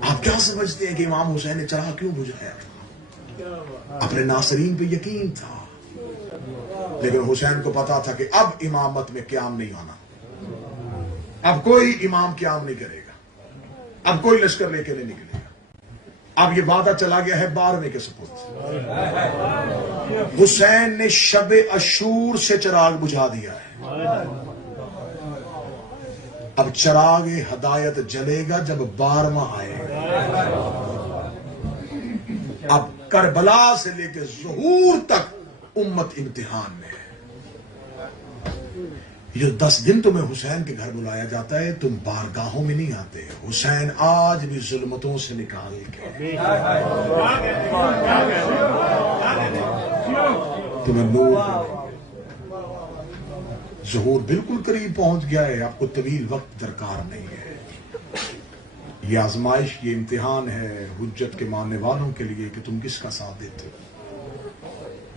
آپ کیا سمجھتے ہیں کہ امام حسین نے چراغ کیوں بجھایا تھا؟ اپنے ناصرین پہ یقین تھا، لیکن حسین کو پتا تھا کہ اب امامت میں قیام نہیں آنا، اب کوئی امام قیام نہیں کرے گا، اب کوئی لشکر لے کے نہیں نکلے گا. اب یہ وعدہ چلا گیا ہے 12ویں کے سپرد. حسین نے شب عاشور سے چراغ بجھا دیا ہے. اب چراغ ہدایت جلے گا جب 12واں آئے گا. اب کربلا سے لے کے ظہور تک امت امتحان میں ہے. یہ 10 دن تمہیں حسین کے گھر بلایا جاتا ہے، تم بارگاہوں میں نہیں آتے. حسین آج بھی ظلمتوں سے نکال کے تمہیں نور، ظہور بالکل قریب پہنچ گیا ہے. آپ کو طویل وقت درکار نہیں ہے. یہ آزمائش، یہ امتحان ہے حجت کے ماننے والوں کے لیے کہ تم کس کا ساتھ دیتے ہو.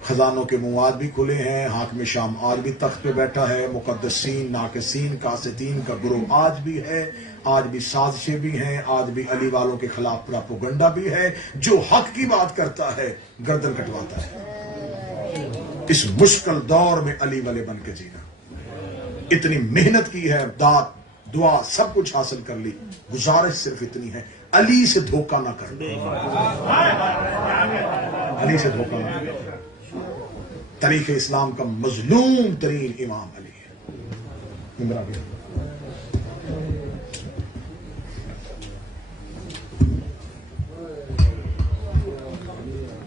خزانوں کے منہ آج بھی کھلے ہیں، حاکم شام آج بھی تخت پہ بیٹھا ہے، مقدسین، ناقصین، قاسطین کا گروہ آج بھی ہے، آج بھی سازشیں بھی ہیں، آج بھی علی والوں کے خلاف پراپوگنڈا بھی ہے. جو حق کی بات کرتا ہے گردن کٹواتا ہے. اس مشکل دور میں علی والے بن کے جینا. اتنی محنت کی ہے، داد دعا سب کچھ حاصل کر لی. گزارش صرف اتنی ہے، علی سے دھوکہ نہ کرنا. علی سے دھوکہ نہ کرنا. تاریخ اسلام کا مظلوم ترین امام علی ہے.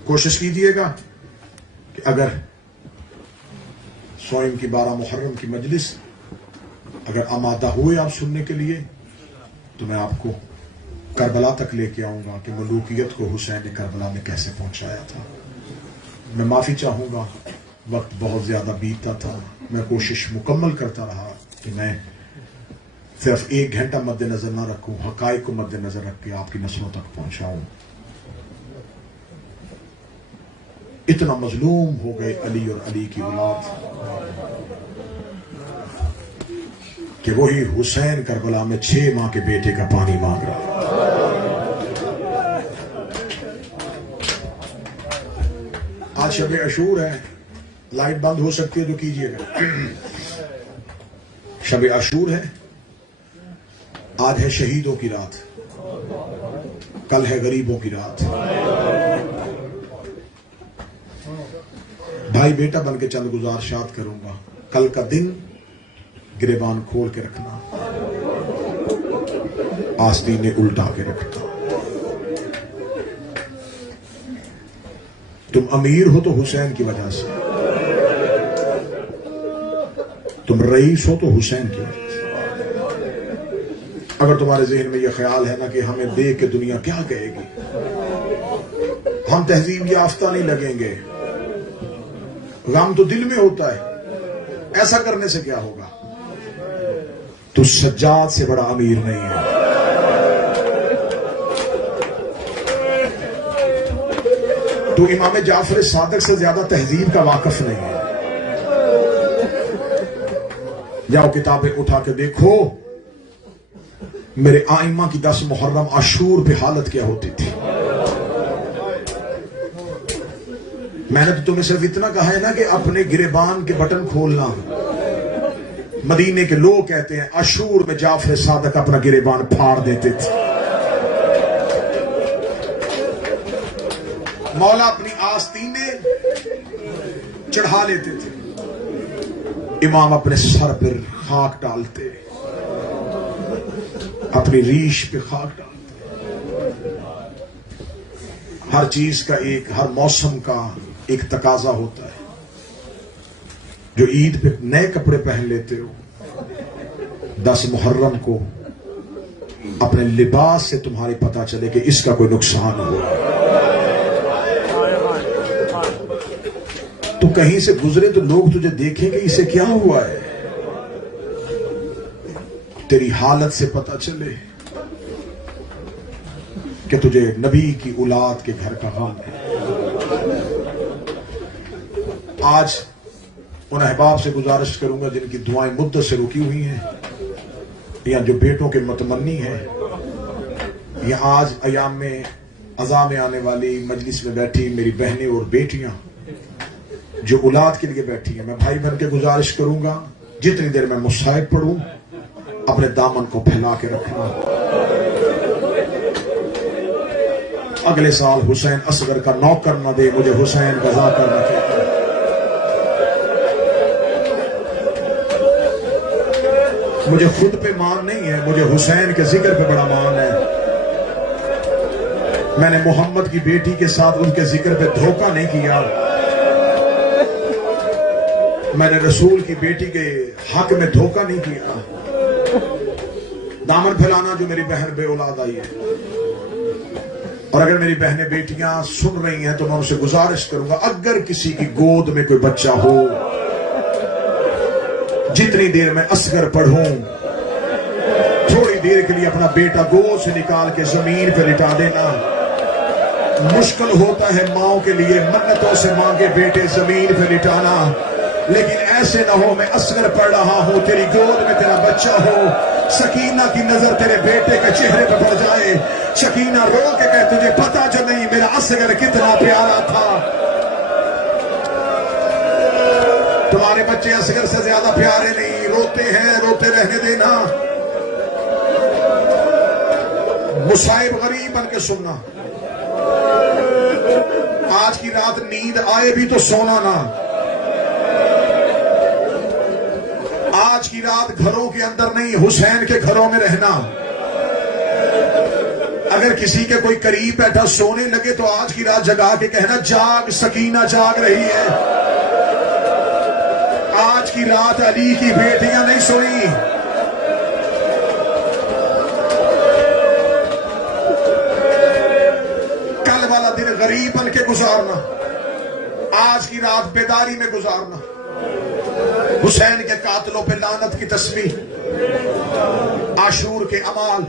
کوشش کیجیے گا کہ اگر سوئم کی 12 محرم کی مجلس اگر آمادہ ہوئے آپ سننے کے لیے، تو میں آپ کو کربلا تک لے کے آؤں گا کہ ملوکیت کو حسین نے کربلا میں کیسے پہنچایا تھا. میں معافی چاہوں گا، وقت بہت زیادہ بیتتا تھا. میں کوشش مکمل کرتا رہا کہ میں صرف 1 گھنٹہ مد نظر نہ رکھوں، حقائق کو مد نظر رکھ کے آپ کی نسلوں تک پہنچاؤں. اتنا مظلوم ہو گئے علی اور علی کی اولاد کہ وہی حسین کربلا میں 6 ماہ کے بیٹے کا پانی مانگ رہا. آج شب عاشور ہے، لائٹ بند ہو سکتی ہے تو کیجیے گا. شب عاشور ہے، آج ہے شہیدوں کی رات، کل ہے غریبوں کی رات. بھائی بیٹا بن کے چند گزارشات کروں گا. کل کا دن گریبان کھول کے رکھنا، آستینے الٹا کے رکھنا. تم امیر ہو تو حسین کی وجہ سے، تم رئیس ہو تو حسین کی وجہ سے. اگر تمہارے ذہن میں یہ خیال ہے نا کہ ہمیں دیکھ کے دنیا کیا کہے گی، ہم تہذیب یافتہ نہیں لگیں گے، غم تو دل میں ہوتا ہے، ایسا کرنے سے کیا ہوگا، تو سجاد سے بڑا امیر نہیں ہے. تو امام جعفر صادق سے زیادہ تہذیب کا واقف نہیں ہے. جاؤ کتابیں اٹھا کے دیکھو میرے آئمہ کی 10 محرم عاشور پہ حالت کیا ہوتی تھی. میں نے تو تمہیں صرف اتنا کہا ہے نا کہ اپنے گریبان کے بٹن کھولنا. مدینے کے لوگ کہتے ہیں عاشور میں جعفر صادق اپنا گریبان پھاڑ دیتے تھے. مولا اپنی آستینے چڑھا لیتے تھے، امام اپنے سر پر خاک ڈالتے، اپنی ریش پہ خاک ڈالتے. ہر چیز کا ہر موسم کا ایک تقاضا ہوتا ہے. جو عید پہ نئے کپڑے پہن لیتے ہو، 10 محرم کو اپنے لباس سے تمہاری پتہ چلے کہ اس کا کوئی نقصان ہوا. تو کہیں سے گزرے تو لوگ تجھے دیکھیں کہ اسے کیا ہوا ہے. تیری حالت سے پتہ چلے کہ تجھے نبی کی اولاد کے گھر کا غم ہے. آج ان احباب سے گزارش کروں گا جن کی دعائیں مدت سے رکی ہوئی ہیں، یا جو بیٹوں کے متمنی ہیں، یا آج ایام میں عزا میں آنے والی مجلس میں بیٹھی میری بہنیں اور بیٹیاں جو اولاد کے لیے بیٹھی ہیں. میں بھائی بن کے گزارش کروں گا جتنی دیر میں مصائب پڑھوں اپنے دامن کو پھیلا کے رکھنا. اگلے سال حسین اصغر کا نوکر نہ دے مجھے حسین غزا کر رکھے. مجھے خود پہ مان نہیں ہے، مجھے حسین کے ذکر پہ بڑا مان ہے. میں نے محمد کی بیٹی کے ساتھ ان کے ذکر پہ دھوکہ نہیں کیا. میں نے رسول کی بیٹی کے حق میں دھوکہ نہیں کیا. دامن پھیلانا جو میری بہن بے اولاد آئی ہے، اور اگر میری بہنیں بیٹیاں سن رہی ہیں تو میں ان سے گزارش کروں گا اگر کسی کی گود میں کوئی بچہ ہو، جتنی دیر میں اصغر پڑھوں تھوڑی دیر کے لیے اپنا بیٹا گود سے نکال کے زمین پہ لٹا دینا. مشکل ہوتا ہے ماؤں کے لیے منتوں سے مانگے بیٹے زمین پہ لٹانا، لیکن ایسے نہ ہو میں اصغر پڑھ رہا ہوں تیری گود میں تیرا بچہ ہو، سکینہ کی نظر تیرے بیٹے کے چہرے پہ پڑ جائے، سکینہ رو کے کہے تجھے پتا جو نہیں میرا اصغر کتنا پیارا تھا. تمہارے بچے اصغر سے زیادہ پیارے نہیں، روتے ہیں، روتے رہنے دینا. مصائب غریب بن کے سننا. آج کی رات نیند آئے بھی تو سونا نہ. آج کی رات گھروں کے اندر نہیں حسین کے گھروں میں رہنا. اگر کسی کے کوئی قریب بیٹھا سونے لگے تو آج کی رات جگا کے کہنا جاگ سکینہ جاگ رہی ہے. آج کی رات علی کی بیٹیاں نہیں سوئی. کل والا دن غریب بن کے گزارنا، آج کی رات بیداری میں گزارنا. حسین کے قاتلوں پہ لعنت کی تسبیح، عاشور کے اعمال،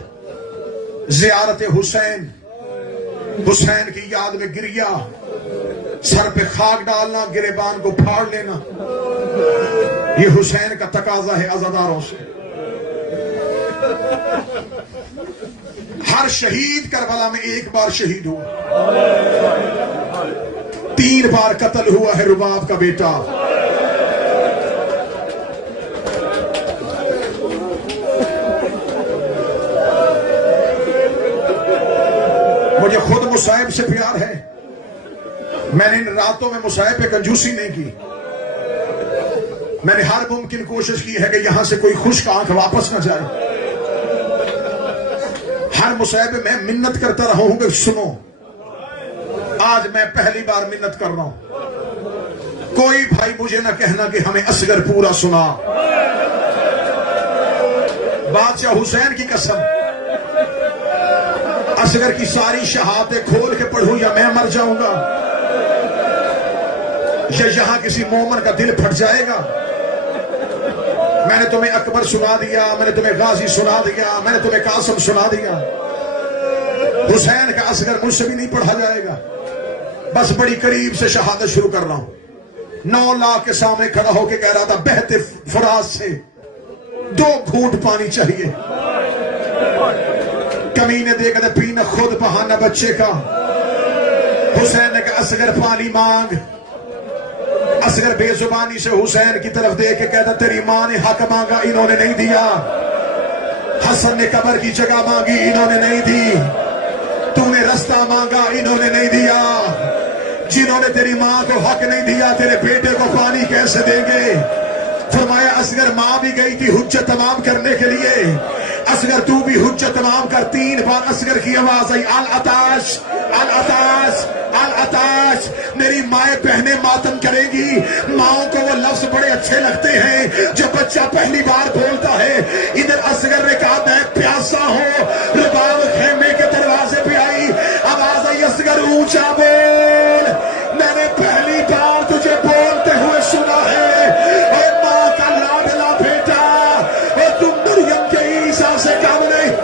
زیارت حسین، حسین کی یاد میں گریا، سر پہ خاک ڈالنا، گریبان کو پھاڑ لینا. یہ حسین کا تقاضا ہے عزاداروں سے. ہر شہید کربلا میں ایک بار شہید ہوا، 3 بار قتل ہوا ہے رباب کا بیٹا. مجھے خود مصائب سے پیار ہے. میں نے ان راتوں میں مصائب پہ کنجوسی نہیں کی. میں نے ہر ممکن کوشش کی ہے کہ یہاں سے کوئی خشک آنکھ واپس نہ جائے. ہر مصائب میں منت کرتا رہا ہوں کہ سنو. آج میں پہلی بار منت کر رہا ہوں، کوئی بھائی مجھے نہ کہنا کہ ہمیں اصغر پورا سنا. بادشاہ حسین کی قسم، اصغر کی ساری شہادتیں کھول کے پڑھوں یا میں مر جاؤں گا، یا یہاں کسی مومن کا دل پھٹ جائے گا. میں نے تمہیں اکبر سنا دیا، میں نے تمہیں غازی سنا دیا، میں نے تمہیں قاسم سنا دیا. حسین کا اصغر مجھ سے بھی نہیں پڑھا جائے گا. بس بڑی قریب سے شہادت شروع کر رہا ہوں. 9 لاکھ کے سامنے کھڑا ہو کے کہہ رہا تھا بہتے فرات سے 2 گھونٹ پانی چاہیے. کمینے دے کر پینا خود بہانا بچے کا. حسین نے کہا اصغر پانی مانگ. اصغر بے زبانی سے حسین کی طرف دیکھ کے کہتا تیری ماں نے حق مانگا انہوں نے نہیں دیا. حسن نے قبر کی جگہ مانگی انہوں نے نہیں دی. تو نے رستہ مانگا انہوں نے نہیں دیا. جنہوں نے تیری ماں کو حق نہیں دیا تیرے بیٹے کو پانی کیسے دیں گے. فرمایا اصغر ماں بھی گئی تھی حجت تمام کرنے کے لیے. اصغر تو بھی حجت تمام کر. 3 بار اصغر کی آواز آئی العطاش العطاش العطاش. میری مائیں بہنیں ماتم کریں گی. ماؤں کو وہ لفظ بڑے اچھے لگتے ہیں جو بچہ پہلی بار بولتا ہے. ادھر اصغر نے کہا میں پیاسا ہوں. رباب خیمے کے دروازے پہ آئی. آواز آئی اصغر اونچا بول. میں نے پہلی بار تجھے بولتے ہوئے سنا ہے. اے ماں کا لاڈلا بیٹا, اور تم مریم کے عیسیٰ سے کم نہیں.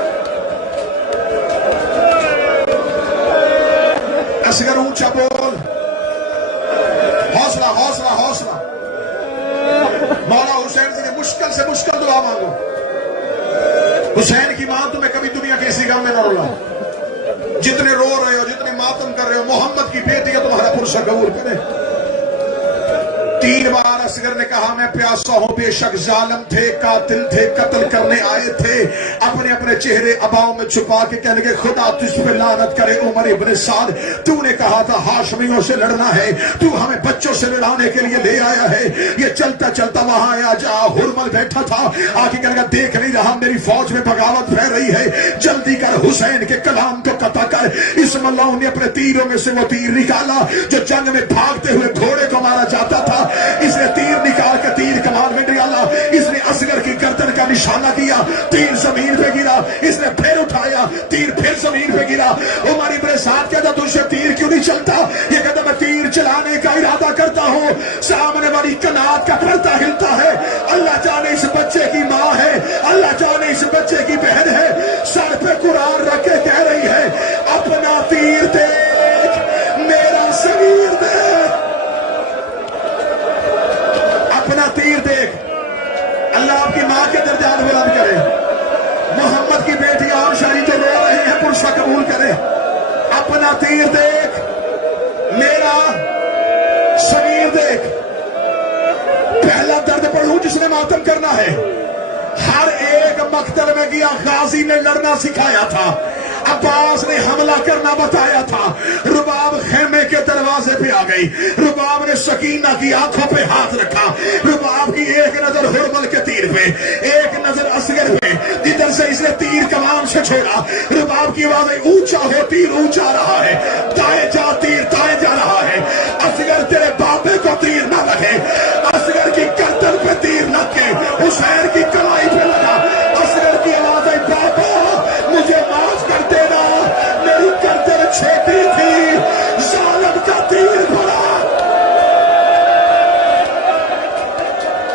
اصغر اونچا بول. حوصلہ حوصلہ حوصلہ. مولا حسین سے مشکل سے مشکل دعا مانگو. حسین کی ماں تمہیں کبھی دنیا کے اسی غم میں نہ رولا. جتنے رو رہے ہو, جتنے ماتم کر رہے ہو, محمد کی بیٹی کا تمہارا پرسہ قبول کرے. 3 بار اصغر نے کہا میں پیاسا ہوں. بے شک ظالم تھے, قاتل تھے, قتل کرنے آئے تھے. اپنے اپنے چہرے اباؤں میں چھپا کے کہنے کے خدا تجھ پہ لعنت کرے عمر ابن سعد. تو نے کہا تھا ہاشمیوں سے لڑنا ہے, تو ہمیں بچوں سے لڑانے کے لیے لے آیا ہے. یہ چلتا چلتا وہاں آیا جا ہرمل بیٹھا تھا. آگے کہنے کا دیکھ نہیں رہا میری فوج میں بغاوت پھیل رہی ہے, جلدی کر حسین کے کلام کو قطع کر. اس اللہ نے اپنے تیروں میں سے وہ تیر نکالا جو جنگ میں بھاگتے ہوئے گھوڑے کو مارا جاتا تھا. اس نے تیر نکال کے تیر کمان میں ڈالا. اس نے اصغر کی گردن کا نشانہ کیا, تیر زمین پہ گرا. اس نے پھر اٹھایا, تیر پھر زمین پہ گرا. عمر ابن سعد کہتا تجھے تیر کیوں نہیں چلتا؟ یہ کہتا میں تیر چلانے کا ارادہ کرتا ہوں. سامنے والی کنات کا پردہ ہلتا ہے. اللہ جانے اس بچے کی ماں ہے, اللہ جانے اس بچے کی بہن ہے. سر پہ قرآن رکھ کے کہہ رہی ہے اپنا تیر دیکھ, میرا صغیر دیکھ, اپنا تیر دیکھ. اللہ آپ کی ماں کے درجات بلند کرے. محمد کی بیٹی اور شاہی جو رو رہے ہیں پرسہ قبول کرے. اپنا تیر دیکھ, میرا صغیر دیکھ. پہلا درد پڑھوں جس نے ماتم کرنا ہے. ہر ایک مقتل میں گیا, غازی نے لڑنا سکھایا تھا, عباس نے حملہ کرنا بتایا تھا. رباب خیمے کے دروازے پہ آ گئی. رباب نے سکینہ کی آنکھوں پہ ہاتھ رکھا. رباب کی ایک نظر ہرمل کے تیر پہ, ایک نظر اصغر پہ. جدھر سے اس نے تیر کمان سے چھوڑا. رباب کی آواز اونچا ہو, تیر اونچا رہا ہے. دائیں جا, تیر دائیں جا رہا ہے. اصغر تیرے بابے کو تیر نہ لگے. اصغر کی گردن پہ تیر نہ لگے, حسین کی کلائی پہ لگا. اصغر کی آواز ہے بابا مجھے معاف کر دینا, میری گردن چھوٹی تھی, ظالم کا تیر پڑا.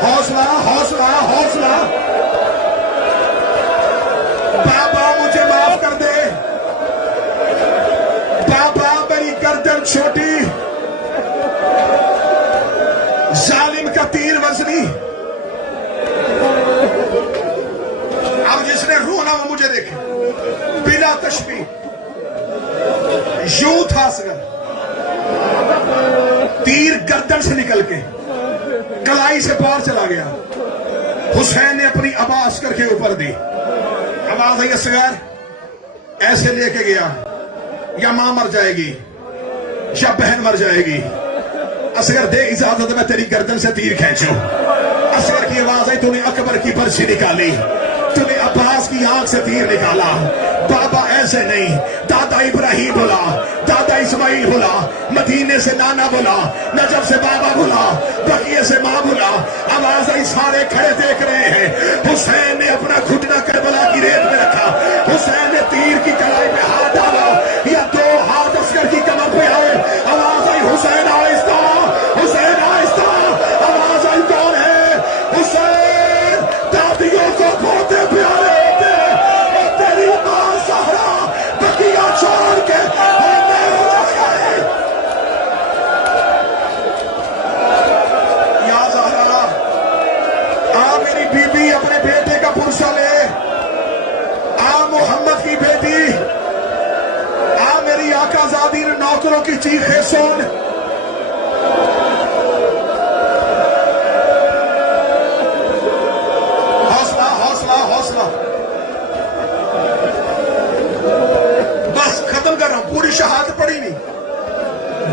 حوصلہ حوصلہ حوصلہ. بابا مجھے معاف کر دے, بابا میری گردن چھوٹی, ظالم کا تیر وزنی. اب جس نے رونا وہ مجھے دیکھے. بلا تشبیہ یوں تھا اصغر. تیر گردن سے نکل کے کلائی سے پار چلا گیا. حسین نے اپنی ابا عسکر کے اوپر دی. آواز آئی اصغر ایسے لے کے گیا, یا ماں مر جائے گی یا بہن مر جائے گی. اصغر دے اجازت میں تیری گردن سے تیر کھینچوں. اصغر کی آواز آئی تو نے اکبر کی برچھی نکالی, تو نے عباس کی آنکھ سے تیر نکالا. بابا ایسے نہیں, دادا ابراہیم بولا, دادا اسماعیل بولا, مدینے سے نانا بولا, نجف سے بابا بولا, بقیہ سے ماں بولا. آواز آئی سارے کھڑے دیکھ رہے ہیں. حسین نے اپنا گھٹنا کربلا کی ریت میں رکھا. حسین نے تیر کی کلائی پہ ہاتھ ڈالا, یا 2 ہاتھ اصغر کی کمر پہ آئے. آواز آئی حسین آہستہ, حسین آہستہ. آواز آئی کون ہے؟ حسین. دادیوں کو پوتے پیارے ہوتے, اور تیری ماں زہرا بقیہ چھوڑ کے ہمیں ہو جائے. یا زہرا آ میری بی بی, اپنے بیٹے کا پرسہ لے. آ محمد کی بیٹی, آ میری آقا زادی نے نوکروں کی چیخیں سن. حوصلہ حوصلہ حوصلہ. بس ختم کر رہا ہوں, پوری شہادت پڑھی نہیں,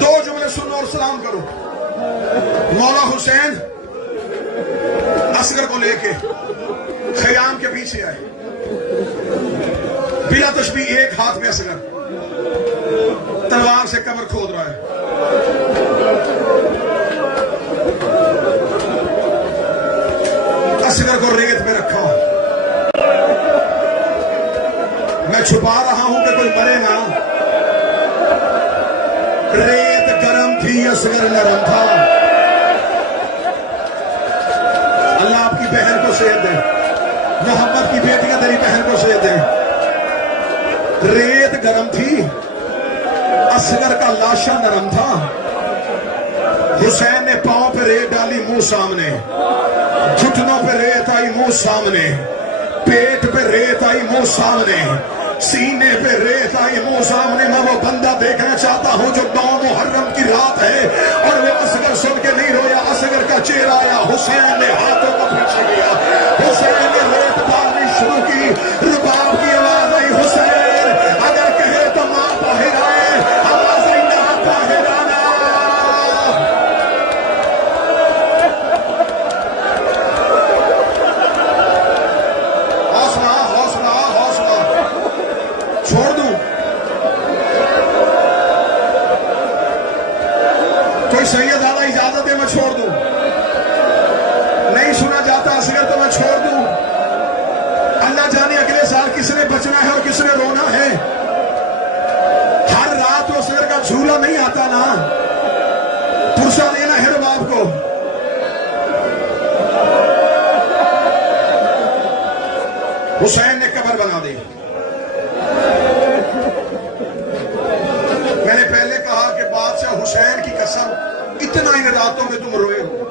2 جملے سنو اور سلام کرو. مولا حسین اصغر کو لے کے خیام کے پیچھے آئے. بلا تشبیہ ایک ہاتھ میں اصغر تلوار سے قبر کھود رہا ہے. اصغر کو ریت میں رکھا, میں چھپا رہا ہوں کہ کوئی مرے نہ. ریت گرم تھی, اصغر نرم تھا. اللہ آپ کی بہن کو صحت دے, محمد کی بیٹیاں تیری بہن کو صحت دے. ریت گرم تھی, اصغر کا لاشا نرم تھا. حسین نے پاؤں پہ ریت ڈالی, منہ سامنے. گھٹنوں پہ ریت آئی, منہ سامنے. پیٹ پہ ریت آئی, منہ سامنے. سینے پہ ریت آئی, منہ سامنے. میں وہ بندہ دیکھنا چاہتا ہوں جو 9 محرم کی رات ہے اور وہ اصغر سن کے نہیں رویا. اصغر کا چہرہ آیا, حسین نے ہاتھوں کو پیچھے کیا, حسین نے ریت ڈالنی شروع کی. رباب کی آواز آئی, حسین اگر کہے تو ماں باہر آئے, آواز آئی نہ باہر آنا. حوصلہ حوصلہ حوصلہ. چھوڑ دوں کوئی سید آدھا اجازت دے میں چھوڑ دوں. نہیں سنا جاتا اصغر تو میں چھوڑ دوں. اللہ جانے اگلے سال کس نے بچنا ہے اور کس نے رونا ہے. ہر رات وہ اصغر کا جھولا نہیں آتا نا, پرسہ دینا ہے رباب کو. حسین نے قبر بنا دی. میں نے پہلے کہا کہ بادشاہ حسین کی قسم اتنا ان راتوں میں تم روئے ہو,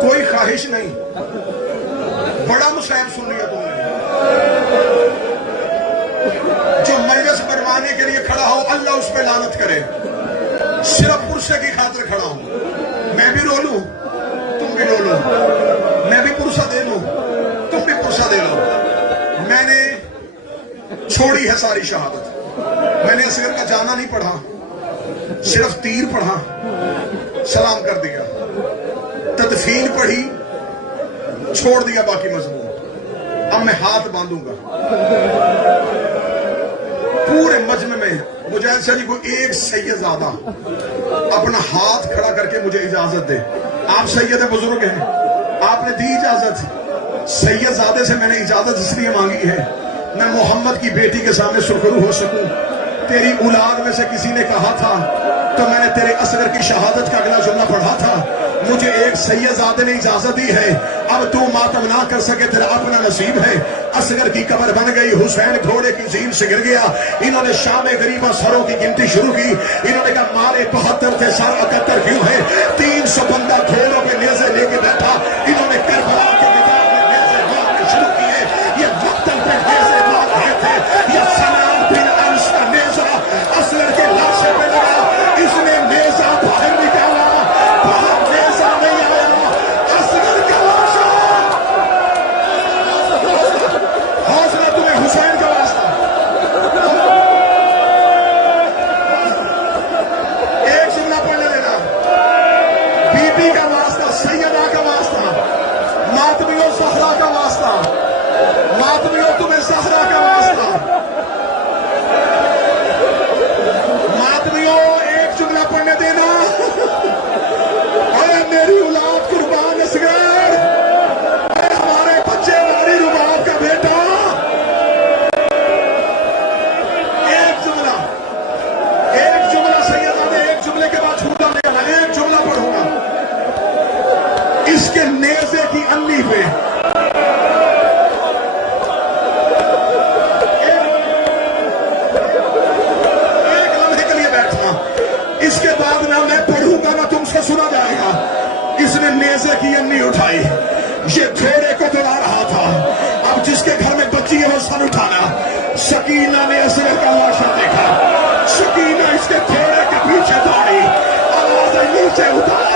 کوئی خواہش نہیں. بڑا مصیب سن لیا تم نے. جو مجلس بنوانے کے لیے کھڑا ہو اللہ اس پہ لعنت کرے. صرف پرسے کی خاطر کھڑا ہوں. میں بھی رو لوں تم بھی رو لو, میں بھی پرسہ دے لوں تم بھی پرسہ دے لو. میں نے چھوڑی ہے ساری شہادت. میں نے اصغر کا جانا نہیں پڑھا, صرف تیر پڑھا, سلام کر دیا. تدفین پڑھی, چھوڑ دیا باقی مضمون. اب میں ہاتھ باندھوں گا. پورے مجمع میں مجاہد شاہ جی کو ایک سید زادہ اپنا ہاتھ کھڑا کر کے مجھے اجازت دے. آپ سید بزرگ ہیں, آپ نے دی اجازت. سید زادے سے میں نے اجازت اس لیے مانگی ہے میں محمد کی بیٹی کے سامنے سرخرو ہو سکوں. تیری اولاد میں سے کسی نے کہا تھا تو میں نے تیرے اصغر کی شہادت کا اگلا جملہ پڑھا تھا. مجھے ایک سید زادے نے اجازت دی ہے, اب تو ماتم نہ کر سکے, تیرا اپنا نصیب ہے. اصغر کی قبر بن گئی, حسین گھوڑے کی زین سے گر گیا. انہوں نے شام غریبہ سروں کی گنتی شروع کی. انہوں نے کہا مالے 72 تھے, سر 71 کیوں ہے. 300 بندہ گھوڑوں کے نیزے لے کے بیٹھا. انہوں نے کربلا کے میدان میں نیزے مارنے شروع کیے. یہ مقتل پہ نیزے مار رہے تھے. یہ سلام بن انس کا نیزہ اصغر کے لاشے پہ لگا. اس نے نیزہ باہر نکالا, باہر نیزہ نہیں آیا, اصغر کا لاشا. حوصلہ تمہیں حسین کا واسطہ. ایک جملہ پڑھنے دینا. بی بی کا واسطہ, سیدہ کا واسطہ, ماتمیوں زہرا کا واسطہ, ماتمیوں تمہیں زہرا کا واسطہ. ماتمیوں ایک جملہ پڑھنے دینا. اے میری اولاد قربان اصغر, اے ہمارے بچے ہماری رباب کا بیٹا. ایک جملہ سیدہ نے ایک جملے کے بعد چھوٹا لینا. ایک جملہ پڑھوں گا. اس کے نیزے کی انی پہ ایک لمحے کے لیے بیٹھنا. اس کے بعد نہ میں پڑھوں گا نہ تم سے سنا جائے گا. اس نے نیزے کی انی اٹھائی, یہ گھوڑے کو دوڑا رہا تھا. اب جس کے گھر میں بچی ہے وہ سر اٹھانا. سکینہ نے اصغر کا لاشا دیکھا. سکینہ اس کے گھوڑے کے پیچھے دوڑی. آواز آئی نیچے اتار.